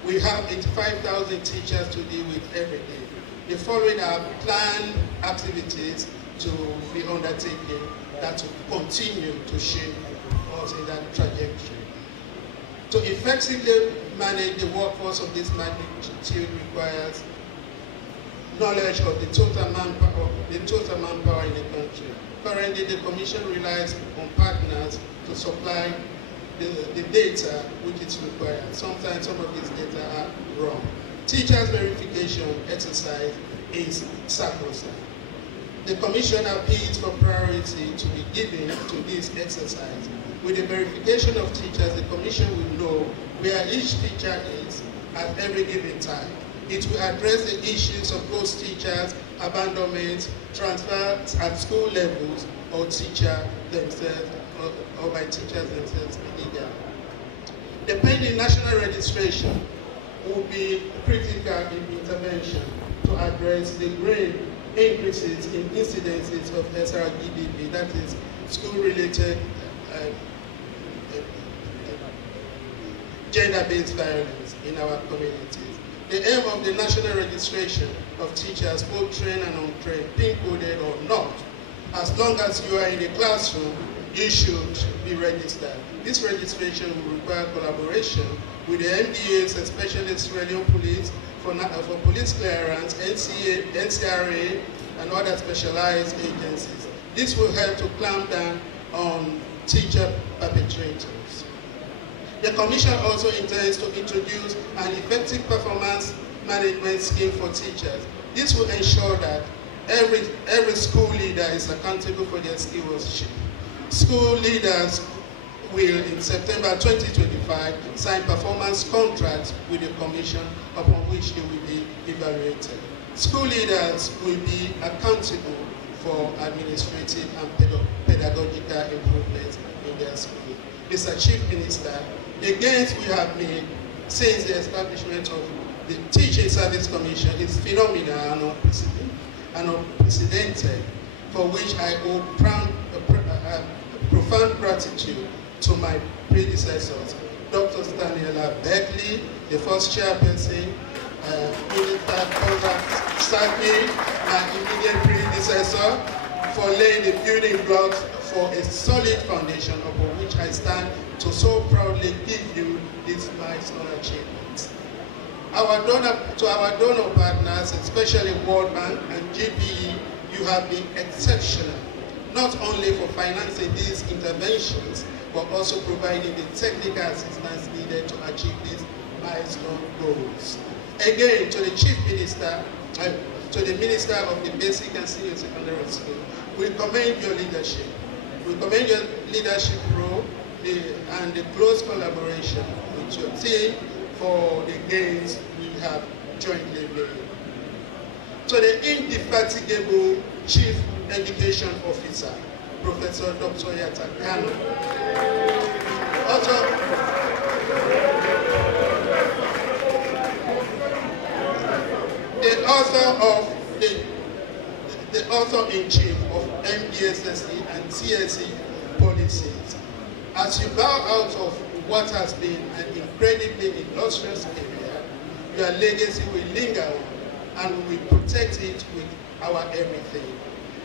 We have 85,000 teachers to deal with every day. The following are planned activities to be undertaken that will continue to shape us in that trajectory. To effectively manage the workforce of this magnitude requires knowledge of the total manpower in the country. Currently, the Commission relies on partners to supply the data which is required. Sometimes some of these data are wrong. Teachers' verification exercise is sacrosanct. The Commission appeals for priority to be given to this exercise. With the verification of teachers, the Commission will know where each teacher is at every given time. It will address the issues of ghost teachers, abandonment, transfers at school levels, or teacher themselves, or by teachers themselves illegal. The pending national registration will be critical in intervention to address the great increases in incidences of SRGBV, that is school-related gender-based violence in our communities. The aim of the national registration of teachers, both trained and untrained, pin-coded or not, as long as you are in the classroom, you should be registered. This registration will require collaboration with the MDAs, especially Sierra Leone Police, for police clearance, NCRA, and other specialized agencies. This will help to clamp down on teacher perpetrators. The Commission also intends to introduce an effective performance management scheme for teachers. This will ensure that Every school leader is accountable for their stewardship. School leaders will, in September 2025, sign performance contracts with the commission upon which they will be evaluated. School leaders will be accountable for administrative and pedagogical improvements in their school. Mr. Chief Minister, the gains we have made since the establishment of the Teaching Service Commission is phenomenal and unprecedented, for which I owe profound gratitude to my predecessors, Dr. Daniela Beckley, the first chairperson, Minister Conrad Saki, my immediate predecessor, for laying the building blocks for a solid foundation upon which I stand to so proudly give you this milestone achievement. To our donor partners, especially World Bank and GPE, you have been exceptional, not only for financing these interventions, but also providing the technical assistance needed to achieve these milestone goals. Again, to the Chief Minister, to the Minister of the Basic and Senior Secondary School, we commend your leadership. We commend your leadership role and the close collaboration with your team for the gains we have jointly made. To the indefatigable Chief Education Officer, Professor Dr. Yata Kano. The author-in-chief of MDSSE and TSE policies. As you bow out of what has been an incredibly illustrious period, your legacy will linger on, and we will protect it with our everything.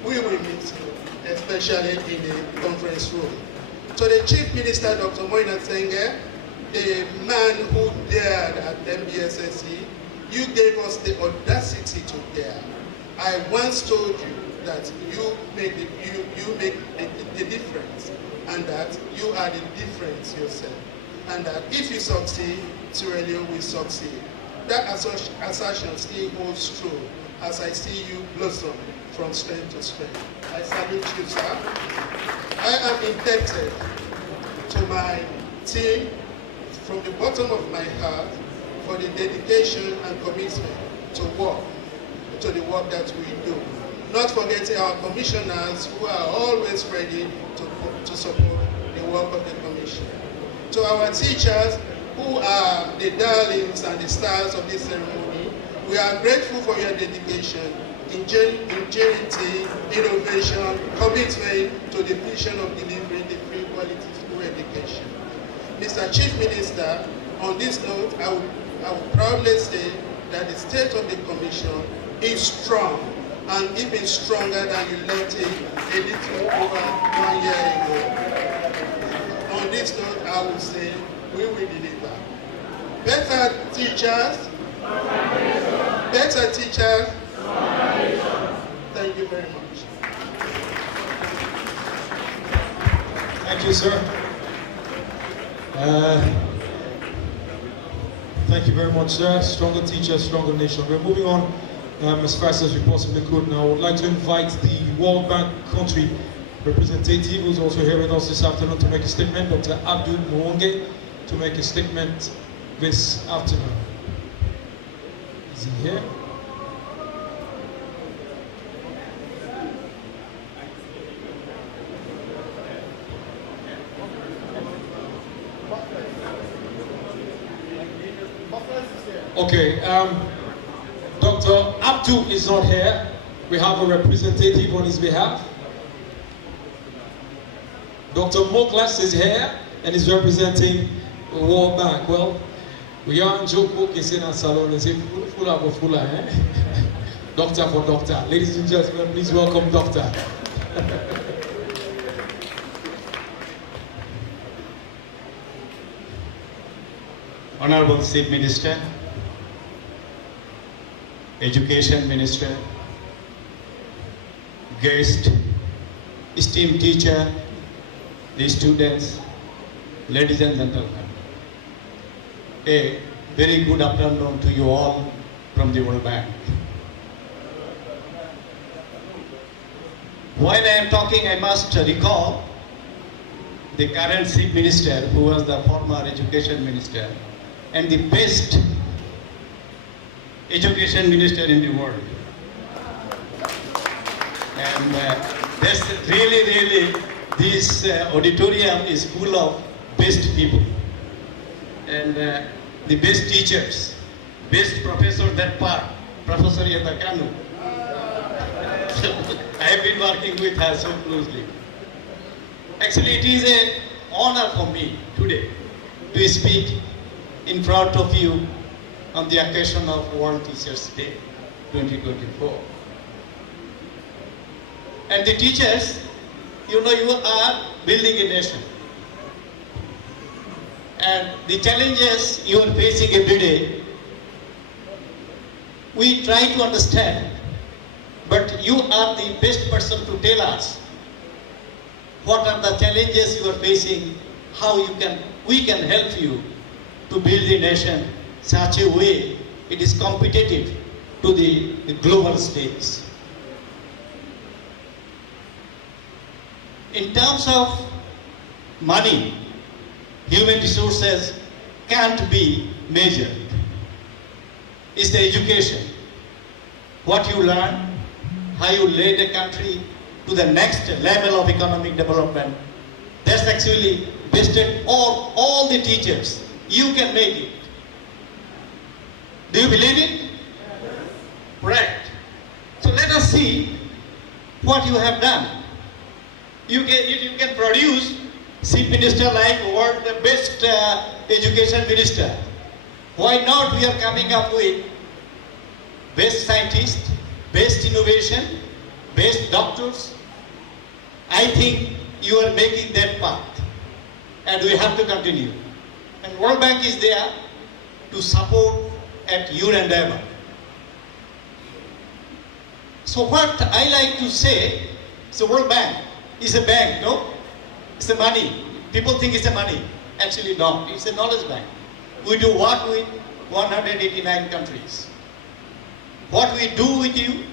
We will meet you, especially in the conference room. To the Chief Minister, Dr. Moina Senge, the man who dared at MBSSE, you gave us the audacity to dare. I once told you that you make the difference, and that you are the difference yourself, and that if you succeed, Sierra Leone will succeed. That assertion still holds true as I see you blossom from strength to strength. I salute you, sir. I am indebted to my team from the bottom of my heart for the dedication and commitment to the work that we do. Not forgetting our commissioners who are always ready to support the work of the commission. To our teachers who are the darlings and the stars of this ceremony, we are grateful for your dedication, ingenuity, innovation, commitment to the vision of delivering the free quality school education. Mr. Chief Minister, on this note, I would proudly say that the state of the commission is strong and even stronger than you left it a little over 1 year ago. On this note, I will say we will deliver. Better teachers. Better teachers. Thank you very much. Thank you, sir. Thank you very much, sir. Stronger teachers, stronger nation. We're moving on as fast as we possibly could now. I would like to invite the World Bank country representative who's also here with us this afternoon to make a statement, Dr. Abdul Mwonge, to make a statement this afternoon. Is he here? Okay, Dr. Abdul is not here. We have a representative on his behalf. Dr. Moklas is here and is representing the World Bank. Well, we are in Joko Kisena Salon and say Fula for Fula, eh? Doctor for doctor. Ladies and gentlemen, please welcome Doctor. Honorable Chief Minister, Education Minister, guest, esteemed teacher, the students, ladies and gentlemen. A very good afternoon to you all from the World Bank. While I am talking, I must recall the current Chief Minister, who was the former Education Minister, and the best Education Minister in the world. And that's really, this auditorium is full of best people. And the best teachers, best professor that part, Professor Yatakanu. I have been working with her so closely. Actually, it is an honor for me today to speak in front of you on the occasion of World Teachers' Day 2024. And the teachers, you know, you are building a nation. And the challenges you are facing every day, we try to understand, but you are the best person to tell us what are the challenges you are facing, how we can help you to build a nation such a way it is competitive to the global stage. In terms of money, human resources can't be measured. It's the education. What you learn, how you lead a country to the next level of economic development. That's actually based on all the teachers. You can make it. Do you believe it? Right. So let us see what you have done. You can produce Chief Minister like world the best education minister. Why not we are coming up with best scientists, best innovation, best doctors? I think you are making that path and we have to continue. And World Bank is there to support at your endeavor. So what I like to say, so World Bank is a bank, no? It's a money. People think it's a money. Actually not. It's a knowledge bank. We do work with 189 countries. What we do with you,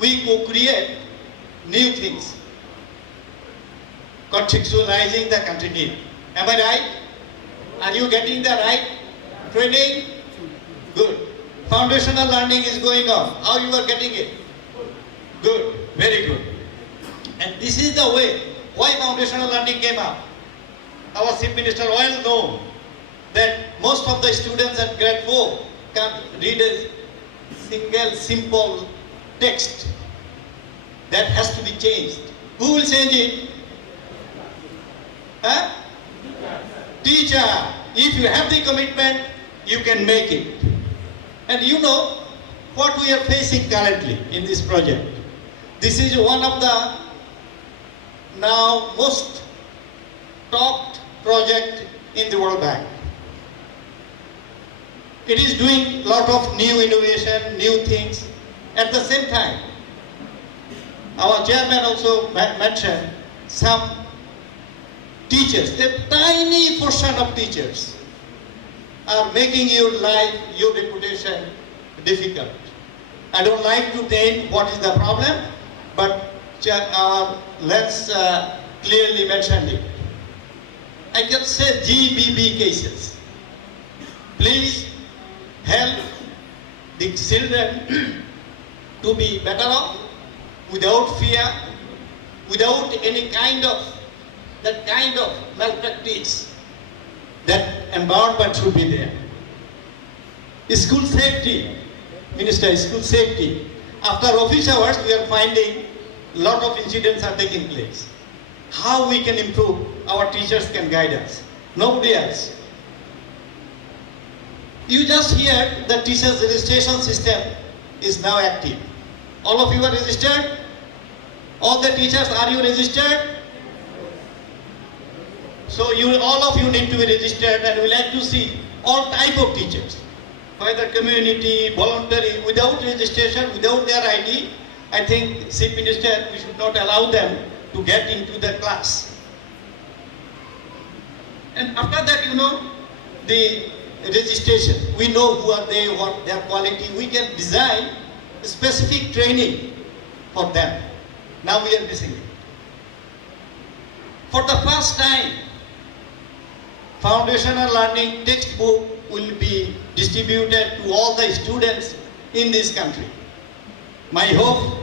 we co-create new things. Contextualizing the country need. Am I right? Are you getting the right training? Good. Foundational learning is going on. How you are getting it? Good. Very good. And this is the way why foundational learning came up. Our Chief Minister well known that most of the students at grade 4 can read a single simple text. That has to be changed. Who will change it? Huh? Teacher. If you have the commitment, you can make it. And you know what we are facing currently in this project. This is one of the now most top project in the World Bank. It is doing a lot of new innovation, new things. At the same time, our chairman also mentioned some teachers, a tiny portion of teachers are making your life, your reputation difficult. I don't like to tell what is the problem, but let's clearly mention it. I can say GBB cases. Please help the children to be better off without fear, without any kind of malpractice. That environment should be there. School safety, Minister, school safety. After office hours, we are finding a lot of incidents are taking place. How we can improve, our teachers can guide us. Nobody else. You just hear the teachers registration system is now active. All of you are registered? All the teachers, are you registered? So all of you need to be registered, and we like to see all type of teachers, whether community, voluntary, without registration, without their ID. I think Chief Minister, we should not allow them to get into the class. And after that, you know, the registration. We know who are they, what their quality. We can design specific training for them. Now we are missing it. For the first time, foundational learning textbook will be distributed to all the students in this country. My hope,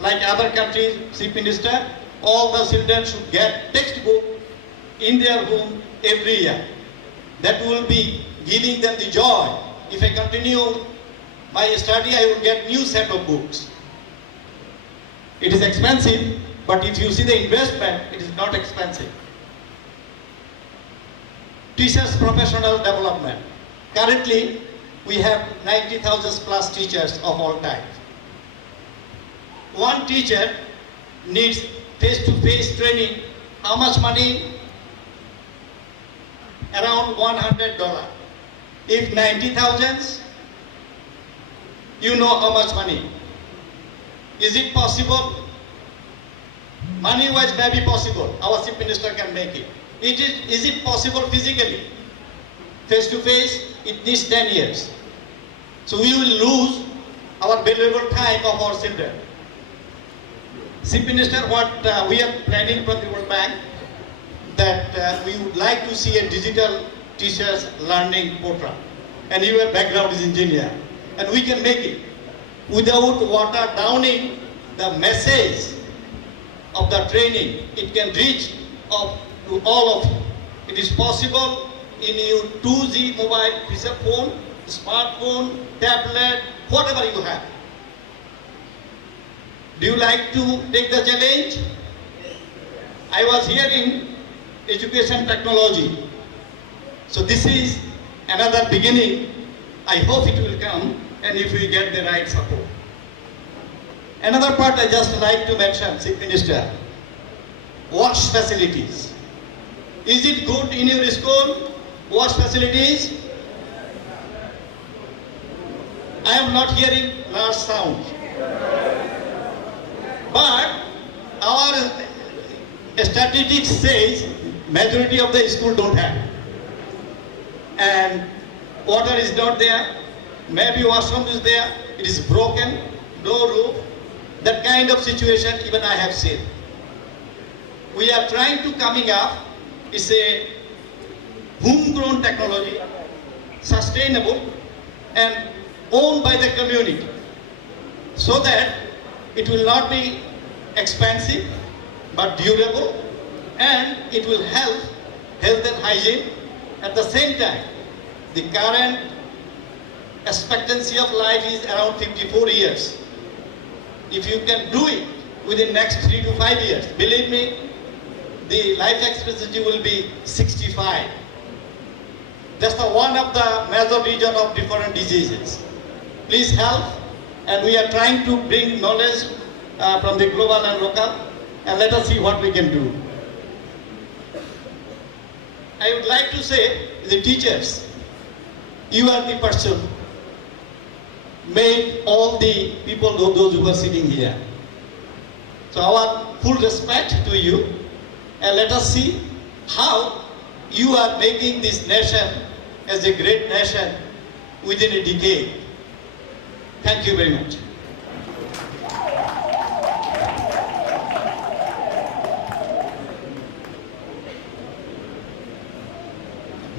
like other countries, Chief Minister, all the children should get textbook in their home every year. That will be giving them the joy. If I continue my study, I will get new set of books. It is expensive, but if you see the investment, it is not expensive. Teachers' professional development. Currently, we have 90,000 plus teachers of all types. One teacher needs face-to-face training. How much money? Around $100. If 90,000, you know how much money. Is it possible? Money-wise may be possible. Our Chief Minister can make it. Is it possible physically? Face-to-face, it needs 10 years. So we will lose our valuable time of our children. Chief Minister, what we are planning from the World Bank, that we would like to see a digital teachers learning portal. And your background is engineer. And we can make it without water downing the message of the training. It can reach up to all of you. It is possible in your 2G mobile feature phone, smartphone, tablet, whatever you have. Do you like to take the challenge? I was hearing education technology. So this is another beginning. I hope it will come, and if we get the right support. Another part I just like to mention, Chief Minister, wash facilities. Is it good in your school? Wash facilities? I am not hearing large sound. But our statistics says majority of the school don't have. And water is not there, maybe washroom is there, it is broken, no roof. That kind of situation even I have seen. We are trying to coming up, it's a homegrown technology, sustainable and owned by the community, so that it will not be expensive but durable, and it will help health and hygiene. At the same time, the current expectancy of life is around 54 years. If you can do it within next 3 to 5 years, believe me, the life expectancy will be 65. That's one of the major reason of different diseases. Please help, and we are trying to bring knowledge from the global and local, and let us see what we can do. I would like to say, the teachers, you are the person made all the people, those who are sitting here. So our full respect to you, and let us see how you are making this nation as a great nation within a decade. Thank you very much.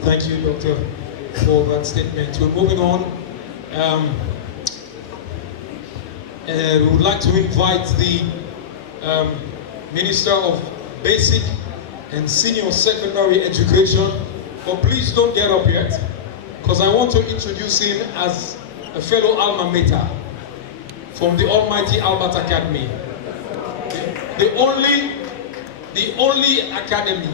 Thank you, Doctor, for that statement. We're moving on. We would like to invite the Minister of Basic and Senior Secondary Education, but please don't get up yet, because I want to introduce him as a fellow alma mater from the Almighty Albert Academy, the only academy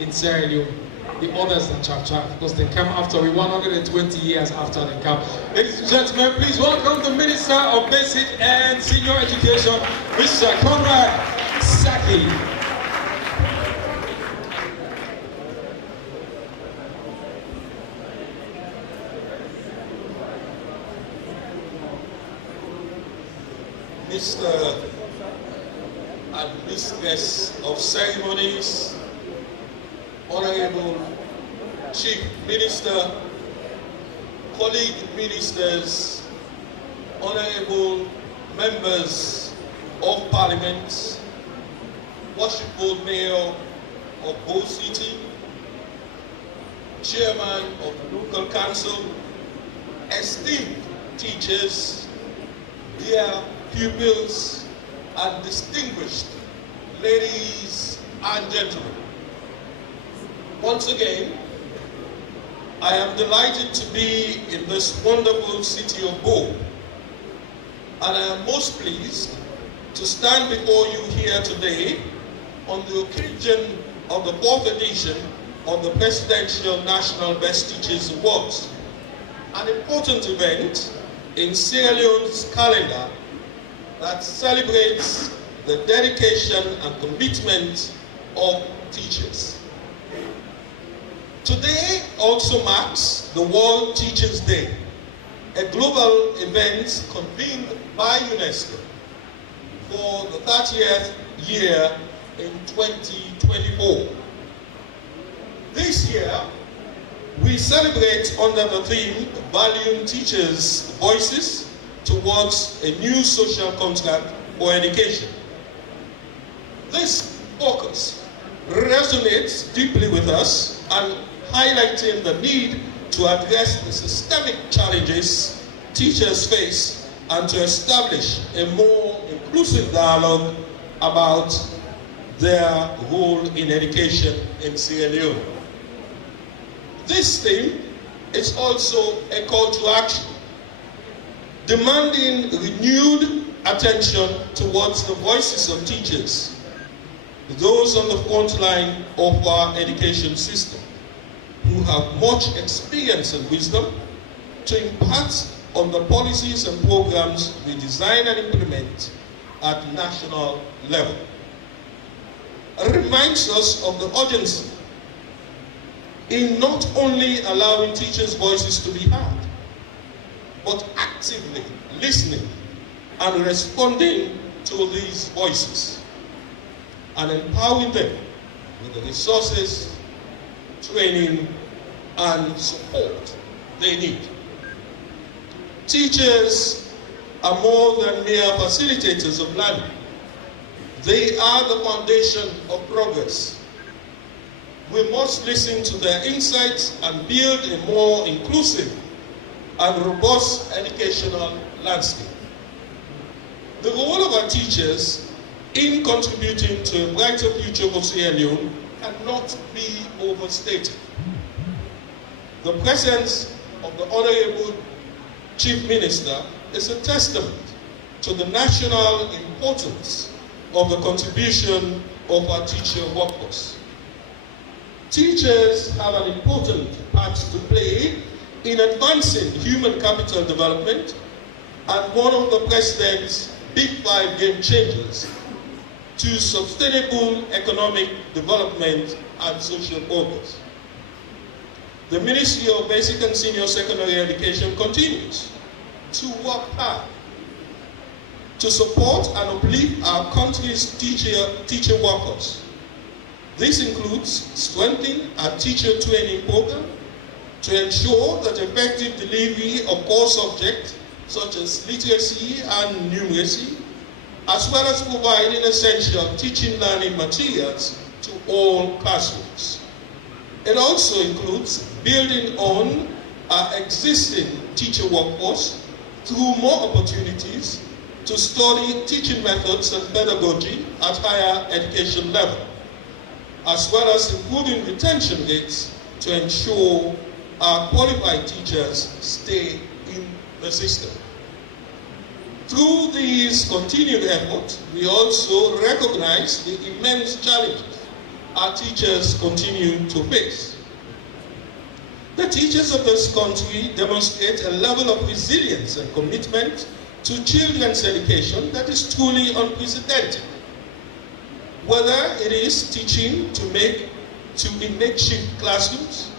in Sierra Leone. The others are chap, because they come after, 120 years after they come. Ladies and gentlemen, please welcome the Minister of Basic and Senior Education, Mr. Conrad Saki. Mr. and Mistress of Ceremonies, Honorable Chief Minister, colleague ministers, honorable members of Parliament, worshipful mayor of Bo City, chairman of the local council, esteemed teachers, dear pupils, and distinguished ladies and gentlemen. Once again, I am delighted to be in this wonderful city of Bo, and I am most pleased to stand before you here today on the occasion of the 4th edition of the Presidential National Best Teachers Awards, an important event in Sierra Leone's calendar that celebrates the dedication and commitment of teachers. Today also marks the World Teachers' Day, a global event convened by UNESCO for the 30th year in 2024. This year, we celebrate under the theme Valuing Teachers' Voices Towards a New Social Contract for Education. This focus resonates deeply with us and highlighting the need to address the systemic challenges teachers face and to establish a more inclusive dialogue about their role in education in Sierra Leone. This theme is also a call to action, demanding renewed attention towards the voices of teachers, those on the front line of our education system, who have much experience and wisdom to impart on the policies and programs we design and implement at national level. It reminds us of the urgency in not only allowing teachers' voices to be heard, but actively listening and responding to these voices and empowering them with the resources, training, and support they need. Teachers are more than mere facilitators of learning. They are the foundation of progress. We must listen to their insights and build a more inclusive and robust educational landscape. The role of our teachers in contributing to a brighter future for Sierra Leone cannot be overstated. The presence of the Honorable Chief Minister is a testament to the national importance of the contribution of our teacher workforce. Teachers have an important part to play in advancing human capital development and one of the President's Big 5 game changers to sustainable economic development and social progress. The Ministry of Basic and Senior Secondary Education continues to work hard to support and uplift our country's teacher workers. This includes strengthening our teacher training program to ensure that effective delivery of core subjects such as literacy and numeracy, as well as providing essential teaching learning materials to all classrooms. It also includes building on our existing teacher workforce through more opportunities to study teaching methods and pedagogy at higher education level, as well as improving retention rates to ensure our qualified teachers stay in the system. Through these continued efforts, we also recognize the immense challenges our teachers continue to face. The teachers of this country demonstrate a level of resilience and commitment to children's education that is truly unprecedented. Whether it is teaching in makeshift classrooms,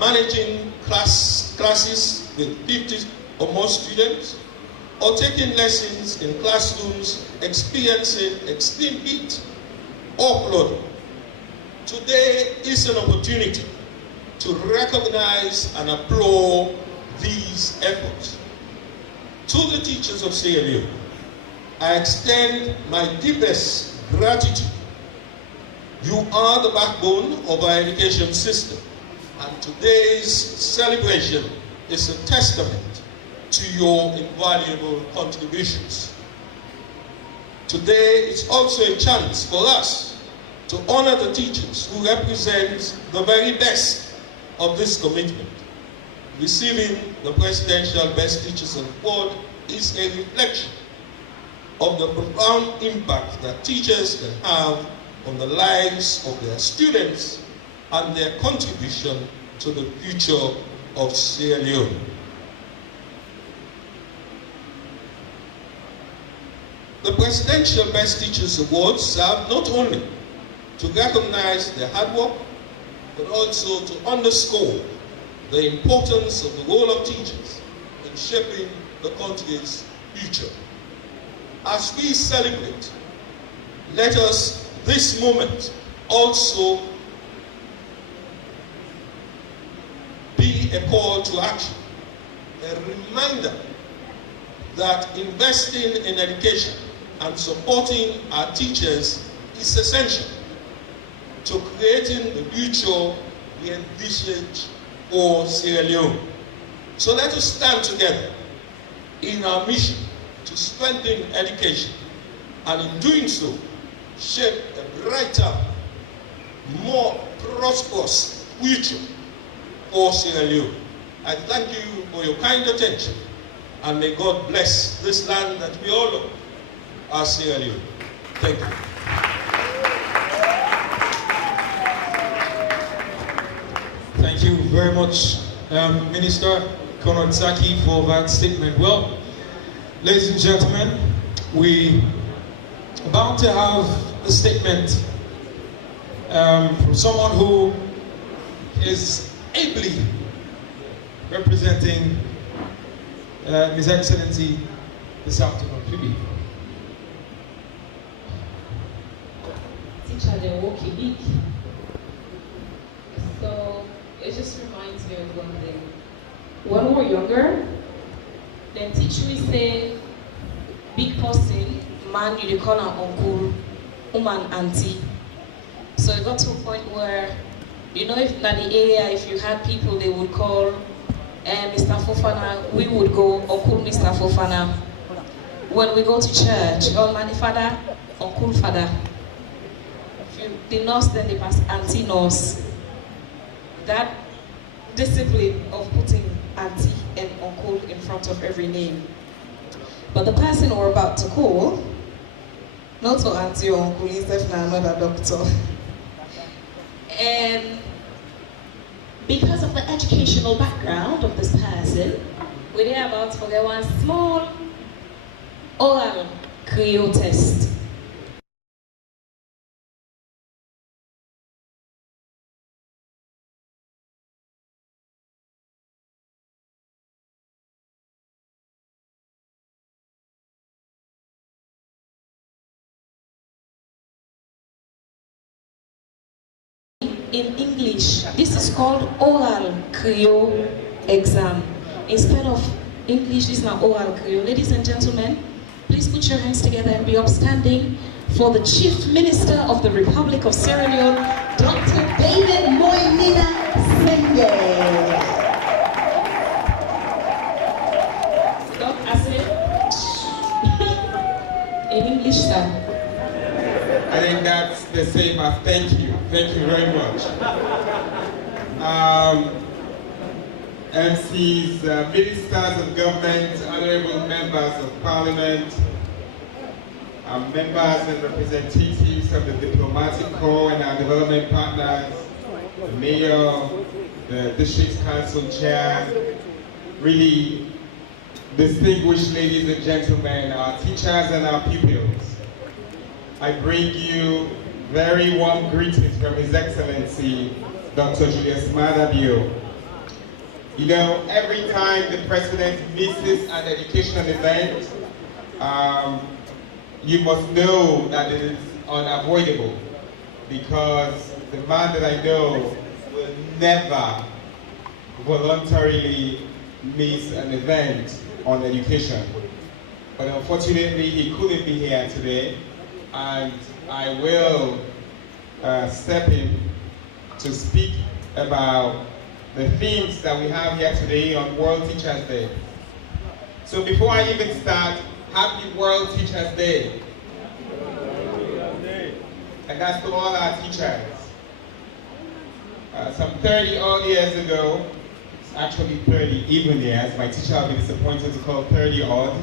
managing classes with 50 or more students, or taking lessons in classrooms experiencing extreme heat or flooding. Today is an opportunity to recognize and applaud these efforts. To the teachers of Sierra Leone, I extend my deepest gratitude You are the backbone of our education system, and today's celebration is a testament to your invaluable contributions. Today is also a chance for us to honor the teachers who represent the very best of this commitment. Receiving the Presidential Best Teachers Award is a reflection of the profound impact that teachers can have on the lives of their students and their contribution to the future of Sierra Leone. The Presidential Best Teachers Awards serve not only to recognize their hard work, but also to underscore the importance of the role of teachers in shaping the country's future. As we celebrate, let us, this moment, also be a call to action, a reminder that investing in education and supporting our teachers is essential to creating the future we envisage for Sierra Leone. So let us stand together in our mission to strengthen education, and in doing so, shape a brighter, more prosperous future for Sierra Leone. I thank you for your kind attention, and may God bless this land that we all love, our Sierra Leone. Thank you. Thank you very much, Minister Konotsaki, for that statement. Well, ladies and gentlemen, we are about to have a statement from someone who is ably representing His Excellency the South of Philippe. Teacher, they walk a bit. So it just reminds me of one thing. When we were younger, then teacher will say, big person, man, you call her uncle, woman, auntie. So it got to a point where, you know, if in the area, if you had people, they would call Mr. Fofana, we would go, Uncle Mr. Fofana. When we go to church, oh, my father, Uncle Father. The nurse, then they pass auntie nurse. That discipline of putting auntie and uncle in front of every name. But the person we're about to call, not to auntie or uncle, is definitely another doctor. And because of the educational background of this person, we're about to get one small oral Creole test. In English, this is called oral Creole exam. Instead of English, this is now oral Creole. Ladies and gentlemen, please put your hands together and be upstanding for the Chief Minister of the Republic of Sierra Leone, Dr. David Moimina Senge. In English, sir. I think that's the same as thank you. Thank you very much. MCs, ministers of government, honorable members of parliament, members and representatives of the diplomatic corps and our development partners, the mayor, the district council chair, really distinguished ladies and gentlemen, our teachers and our pupils. I bring you very warm greetings from His Excellency, Dr. Julius Madabio. You know, every time the President misses an educational event, you must know that it is unavoidable, because the man that I know will never voluntarily miss an event on education. But unfortunately, he couldn't be here today. And I will step in to speak about the themes that we have here today on World Teachers Day. So before I even start, happy World Teachers Day. And that's to all our teachers. Some 30 odd years ago, it's actually 30 even years, my teacher will be disappointed to call 30 odd,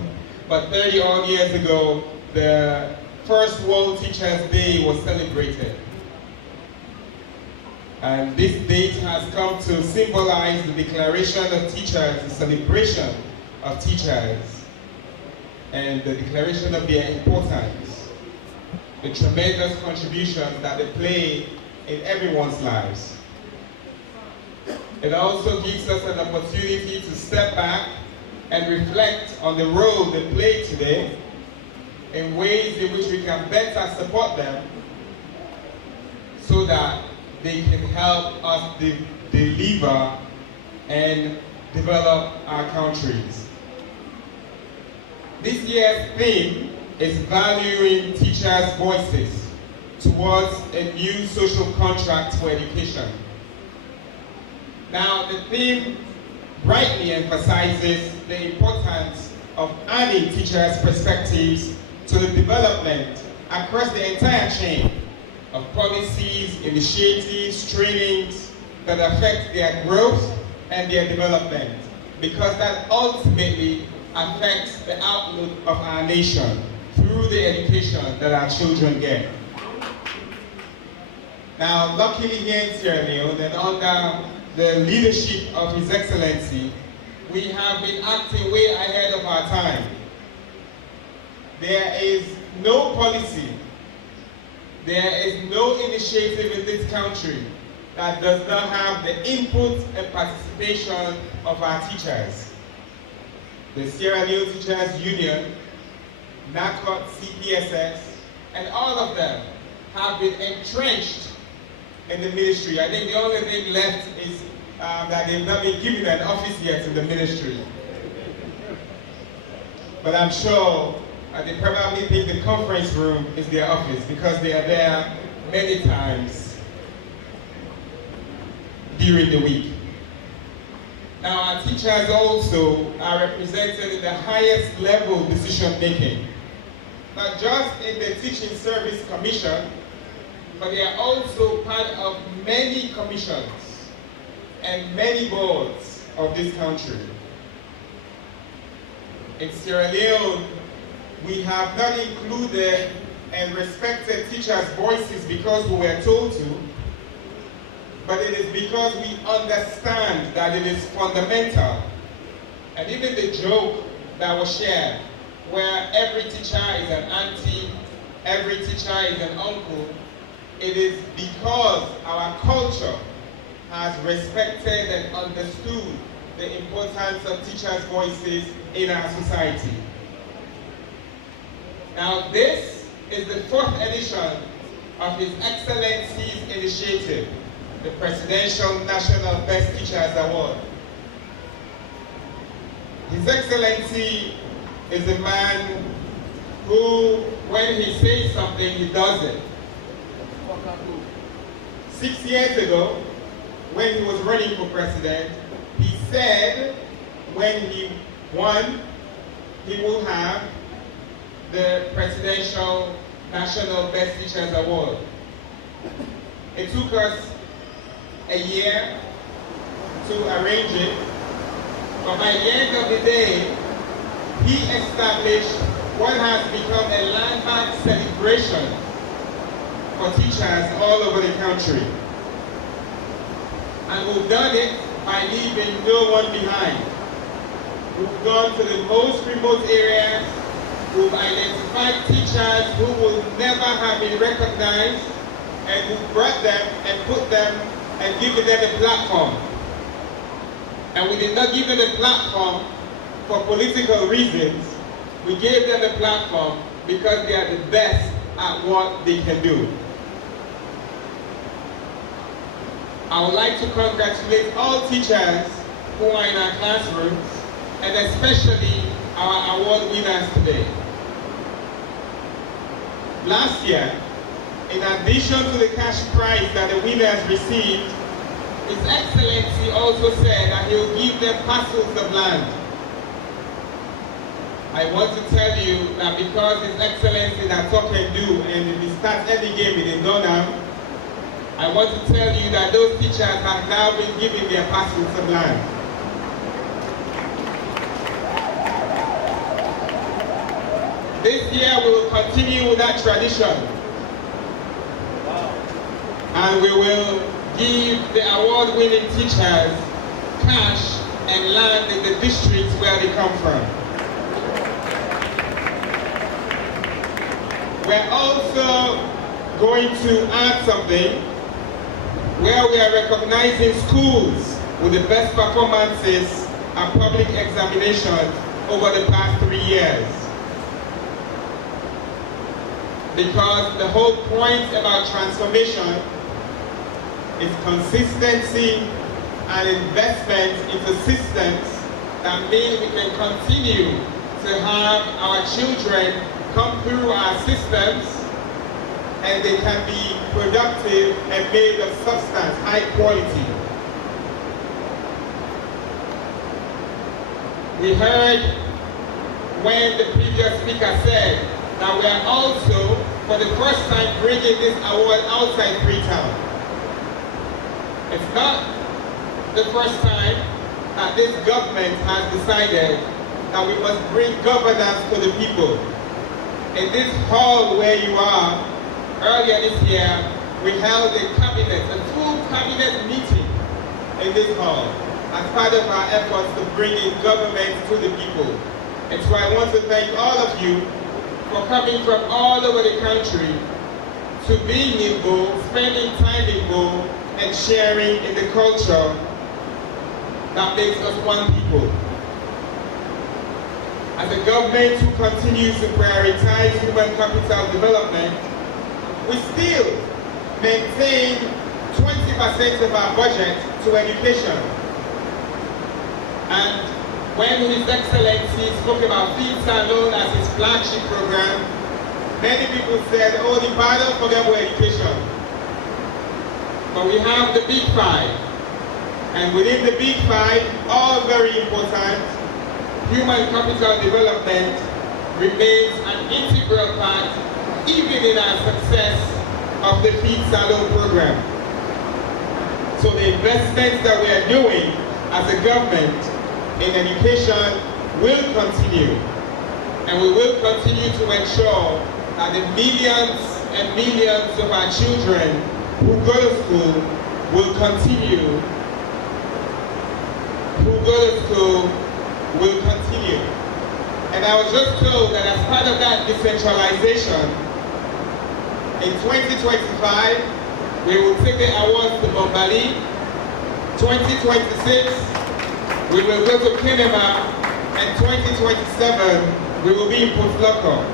but 30 odd years ago, the first World Teachers Day was celebrated. And this date has come to symbolize the declaration of teachers, the celebration of teachers, and the declaration of their importance, the tremendous contributions that they play in everyone's lives. It also gives us an opportunity to step back and reflect on the role they play today in ways in which we can better support them so that they can help us deliver and develop our countries. This year's theme is valuing teachers' voices towards a new social contract for education. Now, the theme rightly emphasizes the importance of adding teachers' perspectives to the development across the entire chain of policies, initiatives, trainings that affect their growth and their development, because that ultimately affects the outlook of our nation through the education that our children get. Now, luckily here in Sierra Leone, and under the leadership of His Excellency, we have been acting way ahead of our time. There is no policy, there is no initiative in this country that does not have the input and participation of our teachers. The Sierra Leone Teachers Union, NACOT, CPSS, and all of them have been entrenched in the ministry. I think the only thing left is that they've not been given an office yet in the ministry. But I'm sure they probably think the conference room is their office because they are there many times during the week. Now, our teachers also are represented in the highest level decision making, not just in the Teaching Service Commission, but they are also part of many commissions and many boards of this country. In Sierra Leone, we have not included and respected teachers' voices because we were told to, but it is because we understand that it is fundamental. And even the joke that was shared, where every teacher is an auntie, every teacher is an uncle, it is because our culture has respected and understood the importance of teachers' voices in our society. Now, this is the 4th edition of His Excellency's initiative, the Presidential National Best Teachers Award. His Excellency is a man who, when he says something, he does it. 6 years ago, when he was running for president, he said when he won, he will have the Presidential National Best Teachers Award. It took us a year to arrange it, but by the end of the day, he established what has become a landmark celebration for teachers all over the country. And we've done it by leaving no one behind. We've gone to the most remote areas. We've identified teachers who will never have been recognized, and we've brought them and put them and given them a platform. And we did not give them a platform for political reasons. We gave them a platform because they are the best at what they can do. I would like to congratulate all teachers who are in our classrooms, and especially our award winners today. Last year, in addition to the cash prize that the winners received, His Excellency also said that he will give them parcels of land. I want to tell you that because His Excellency that talk and do, and if he starts any game in Donham, I want to tell you that those teachers have now been given their parcels of land. This year we will continue with that tradition. And we will give the award-winning teachers cash and land in the districts where they come from. We're also going to add something where we are recognizing schools with the best performances and public examinations over the past 3 years. Because the whole point about transformation is consistency and investment into systems that mean we can continue to have our children come through our systems and they can be productive and made of substance, high quality. We heard when the previous speaker said that we are also, for the first time, bringing this award outside Freetown. It's not the first time that this government has decided that we must bring governance to the people. In this hall where you are, earlier this year, we held a full cabinet meeting in this hall as part of our efforts to bring in government to the people. And so I want to thank all of you for coming from all over the country to being in Bo, spending time in Bo, and sharing in the culture that makes us one people. As a government who continues to prioritize human capital development, we still maintain 20% of our budget to education. And when His Excellency spoke about Freetown as his flagship program, many people said, oh, the battle for them education. But we have the Big Five. And within the Big Five, all very important, human capital development remains an integral part even in our success of the Feed Salon program. So the investments that we are doing as a government in education will continue. And we will continue to ensure that the millions and millions of our children who go to school will continue. And I was just told that as part of that decentralization, in 2025, we will take the awards to Bombali. 2026, we will go to Kinema. And 2027, we will be in Putloko.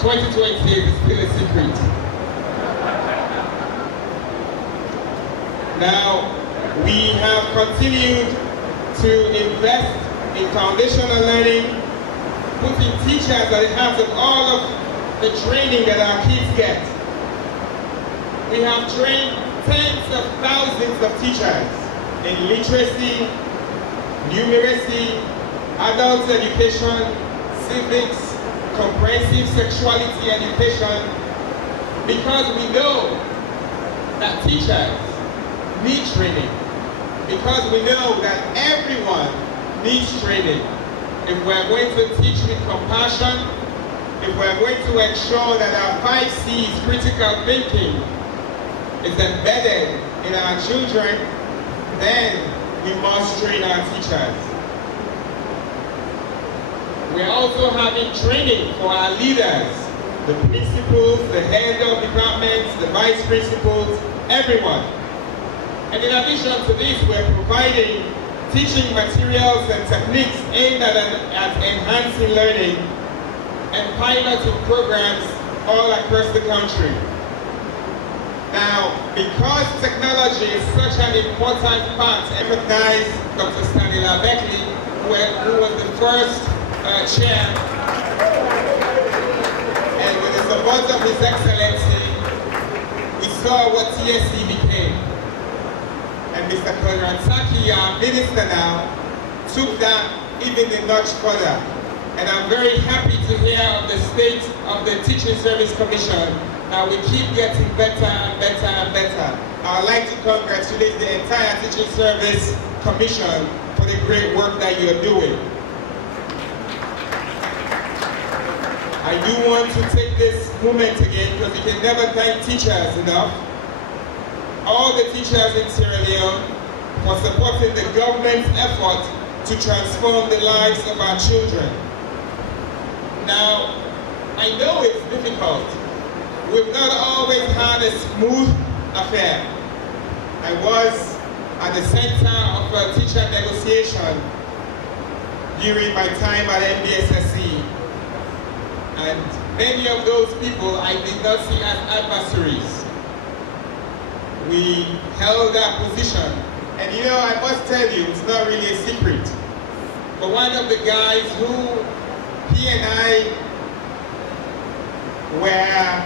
2028 is still a secret. Now, we have continued to invest in foundational learning, putting teachers at the heart of all of the training that our kids get. We have trained tens of thousands of teachers in literacy, numeracy, adult education, civics, comprehensive sexuality education, because we know that teachers need training, because we know that everyone needs training. If we're going to teach with compassion, if we're going to ensure that our 5 C's critical thinking is embedded in our children, then we must train our teachers. We're also having training for our leaders, the principals, the head of departments, the vice principals, everyone. And in addition to this, we're providing teaching materials and techniques aimed at enhancing learning and piloting programs all across the country. Now, because technology is such an important part, I recognize Dr. Stanley Beckley, who was the first chair words of His Excellency, we saw what TSC became. And Mr. Konradsaki, our minister now, took that even a notch further. And I'm very happy to hear of the state of the Teaching Service Commission. Now we keep getting better and better and better. I would like to congratulate the entire Teaching Service Commission for the great work that you're doing. I do want to take this moment again because you can never thank teachers enough. All the teachers in Sierra Leone for supporting the government's effort to transform the lives of our children. Now, I know it's difficult. We've not always had a smooth affair. I was at the center of a teacher negotiation during my time at NBSSE. And many of those people I did not see as adversaries. We held that position. And you know, I must tell you, it's not really a secret. But one of the guys who he and I were,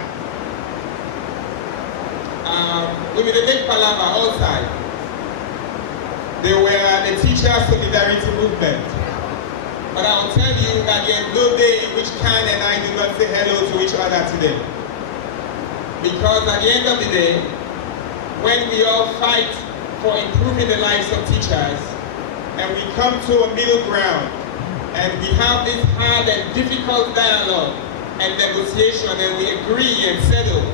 we were the big palaver outside. They were the Teacher Solidarity Movement. But I'll tell you that there is no day in which Khan and I do not say hello to each other today. Because at the end of the day, when we all fight for improving the lives of teachers, and we come to a middle ground, and we have this hard and difficult dialogue and negotiation, and we agree and settle,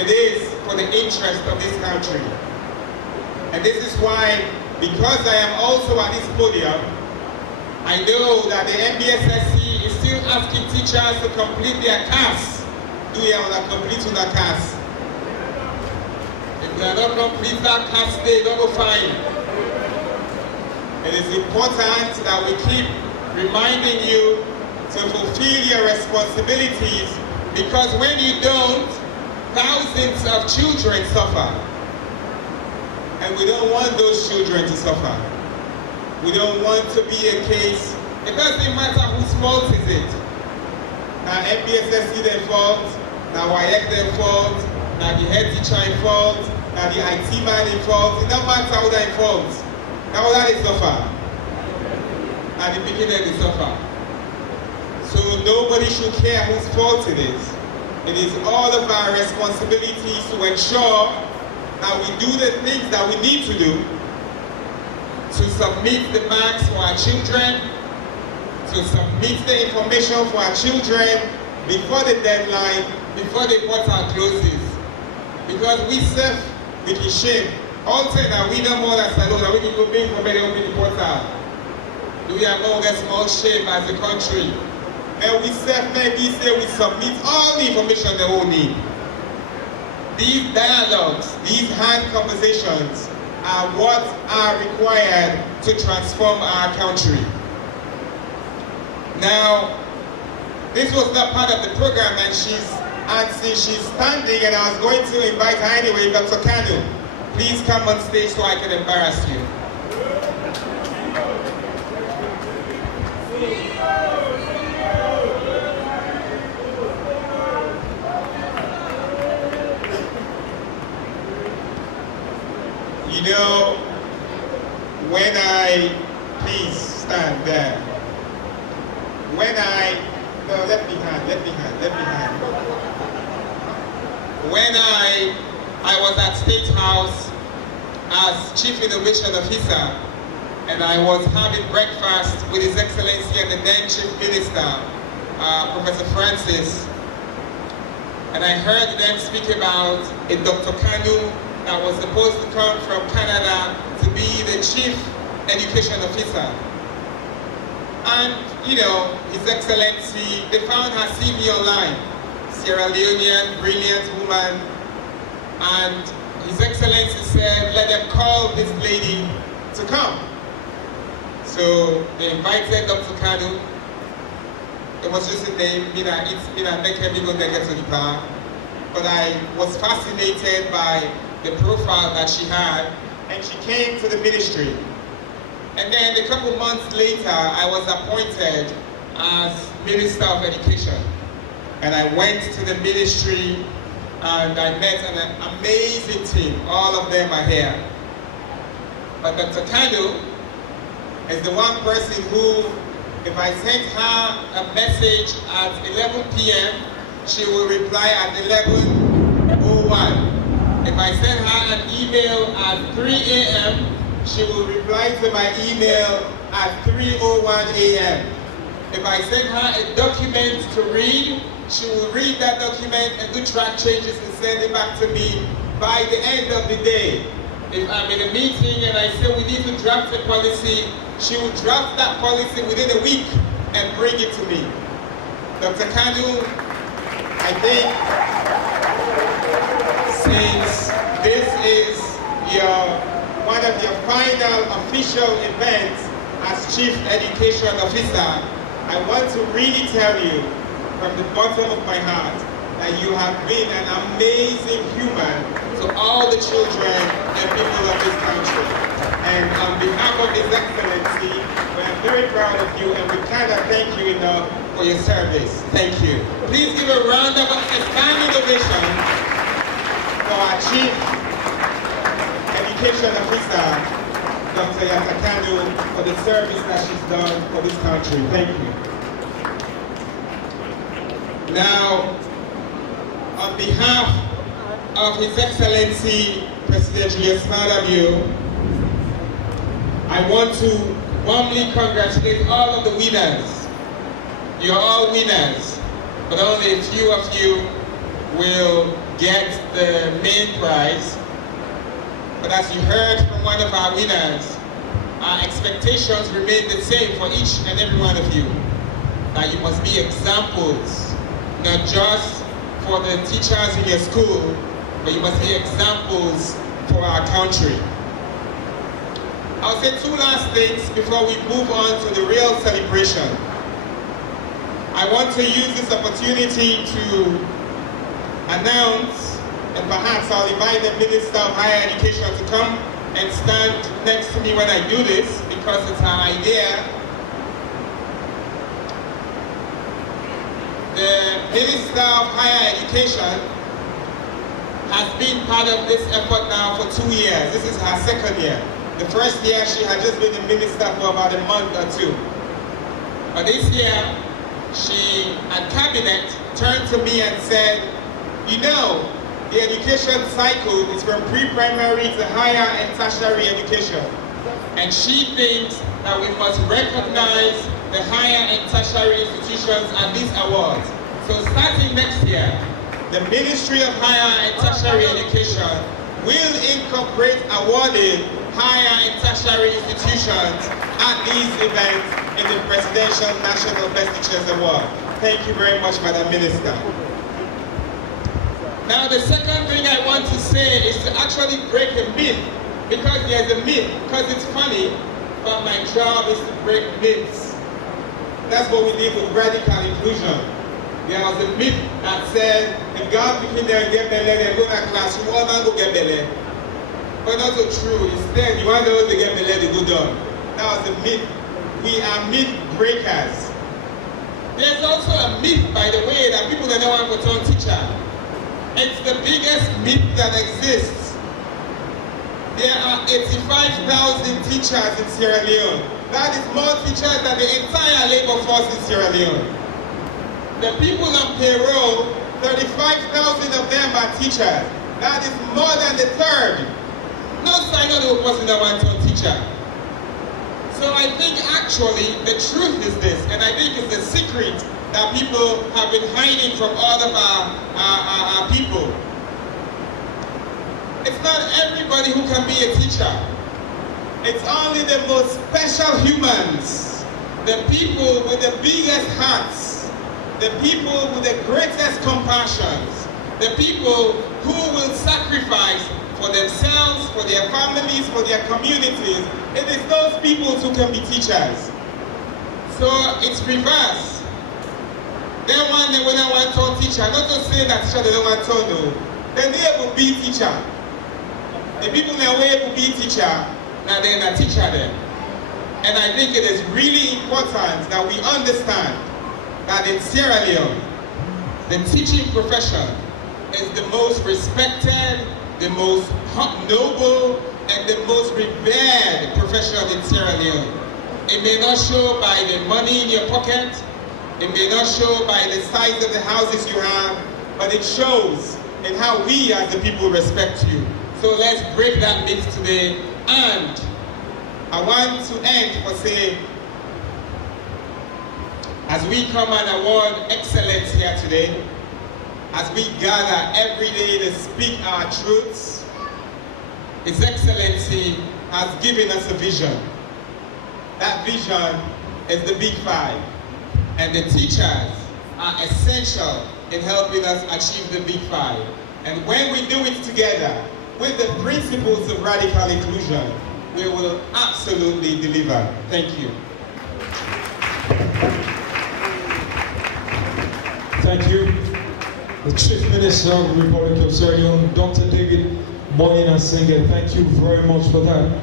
it is for the interest of this country. And this is why, because I am also at this podium, I know that the NBSSC is still asking teachers to complete their CAS. Do you want to complete their CAS? If they don't complete that CAS, they don't go fine. It is important that we keep reminding you to fulfill your responsibilities, because when you don't, thousands of children suffer. And we don't want those children to suffer. We don't want to be a case, it doesn't matter whose fault is it. Now NBSSC their fault, now YX their fault, now the head teacher in fault, now the IT man in fault. It doesn't matter who they're in fault. Now that is suffer. At the beginning they suffer. So nobody should care whose fault it is. It is all of our responsibilities to ensure that we do the things that we need to do to submit the marks for our children, to submit the information for our children before the deadline, before the portal closes. Because we serve with the shame. Also, now we know more than salon, that we can go pay for better open the portal. Do we have more than small shame as a country? And we serve, maybe say we submit all the information they will need. These dialogues, these hand conversations, are what are required to transform our country. Now, this was not part of the program, and since she's standing, and I was going to invite her anyway, Dr. Kanu, please come on stage so I can embarrass you. You know, when please stand there. No, let me hand. When I was at State House as Chief Innovation Officer, and I was having breakfast with His Excellency and the then Chief Minister, Professor Francis, and I heard them speak about a Dr. Kanu that was supposed to come from Canada to be the Chief Education Officer. And, you know, His Excellency, they found her CV online, Sierra Leonean, brilliant woman, and His Excellency said, let them call this lady to come. So they invited Dr. Kanu. It was just a name, but I was fascinated by the profile that she had, and she came to the ministry. And then a couple months later, I was appointed as Minister of Education. And I went to the ministry and I met an amazing team. All of them are here. But Dr. Kanu is the one person who, if I sent her a message at 11 p.m., she will reply at 11:01. If I send her an email at 3 a.m., she will reply to my email at 3:01 a.m. If I send her a document to read, she will read that document and do track changes and send it back to me by the end of the day. If I'm in a meeting and I say we need to draft a policy, she will draft that policy within a week and bring it to me. Dr. Kanu, I think since this is one of your final official events as Chief Education Officer, I want to really tell you from the bottom of my heart that you have been an amazing human to all the children and people of this country. And on behalf of His Excellency, we're very proud of you and we cannot thank you enough for your service. Thank you. Please give a round of standing ovation for our Chief Education Officer, Dr. Yata Kanu, for the service that she's done for this country. Thank you. Now, on behalf of His Excellency President Julius Maada, I want to warmly congratulate all of the winners. You're all winners, but only a few of you will get the main prize. But as you heard from one of our winners, our expectations remain the same for each and every one of you. That you must be examples, not just for the teachers in your school, but you must be examples for our country. I'll say two last things before we move on to the real celebration. I want to use this opportunity to announce, and perhaps I'll invite the Minister of Higher Education to come and stand next to me when I do this, because it's her idea. The Minister of Higher Education has been part of this effort now for 2 years. This is her second year. The first year she had just been the minister for about a month or two. But this year, she and cabinet turned to me and said, you know, the education cycle is from pre-primary to higher and tertiary education. And she thinks that we must recognize the higher and tertiary institutions at these awards. So starting next year, the Ministry of Higher and Tertiary Education will incorporate awarding higher and tertiary institutions at these events in the Presidential National Best Teachers Award. Thank you very much, Madam Minister. Now the second thing I want to say is to actually break a myth, because there's a myth, because it's funny, but my job is to break myths. That's what we did with radical inclusion. There was a myth that said, if God became there and get belly, they go to class, you all go get belly. But not so true. Instead, you want those to get belly, they go down. That was a myth. We are myth breakers. There's also a myth, by the way, that people that don't want to turn teacher. It's the biggest myth that exists. There are 85,000 teachers in Sierra Leone. That is more teachers than the entire labor force in Sierra Leone. The people on payroll, 35,000 of them are teachers. That is more than the third. No sign of the person that wants to teacher. So I think actually the truth is this, and I think it's the secret that people have been hiding from all of our people. It's not everybody who can be a teacher. It's only the most special humans, the people with the biggest hearts, the people with the greatest compassions, the people who will sacrifice for themselves, for their families, for their communities. It is those people who can be teachers. So it's reverse. They want to teacher, not to say that teacher they don't want to know. Then they will be teacher. The people that will be teacher, now they're not teacher then. And I think it is really important that we understand that in Sierra Leone, The teaching profession is the most respected, the most noble, and the most revered profession in Sierra Leone. It may not show by the money in your pocket, it may not show by the size of the houses you have, but it shows in how we as the people respect you. So let's break that myth today. And I want to end for saying, as we come and award excellence here today, as we gather every day to speak our truths, His Excellency has given us a vision. That vision is the Big Five. And the teachers are essential in helping us achieve the Big Five. And when we do it together with the principles of radical inclusion, we will absolutely deliver. Thank you. Thank you. The Chief Minister of the Republic of Sierra Leone, Dr. David Moyina Singh. Thank you very much for that.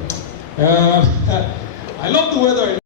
I love the weather.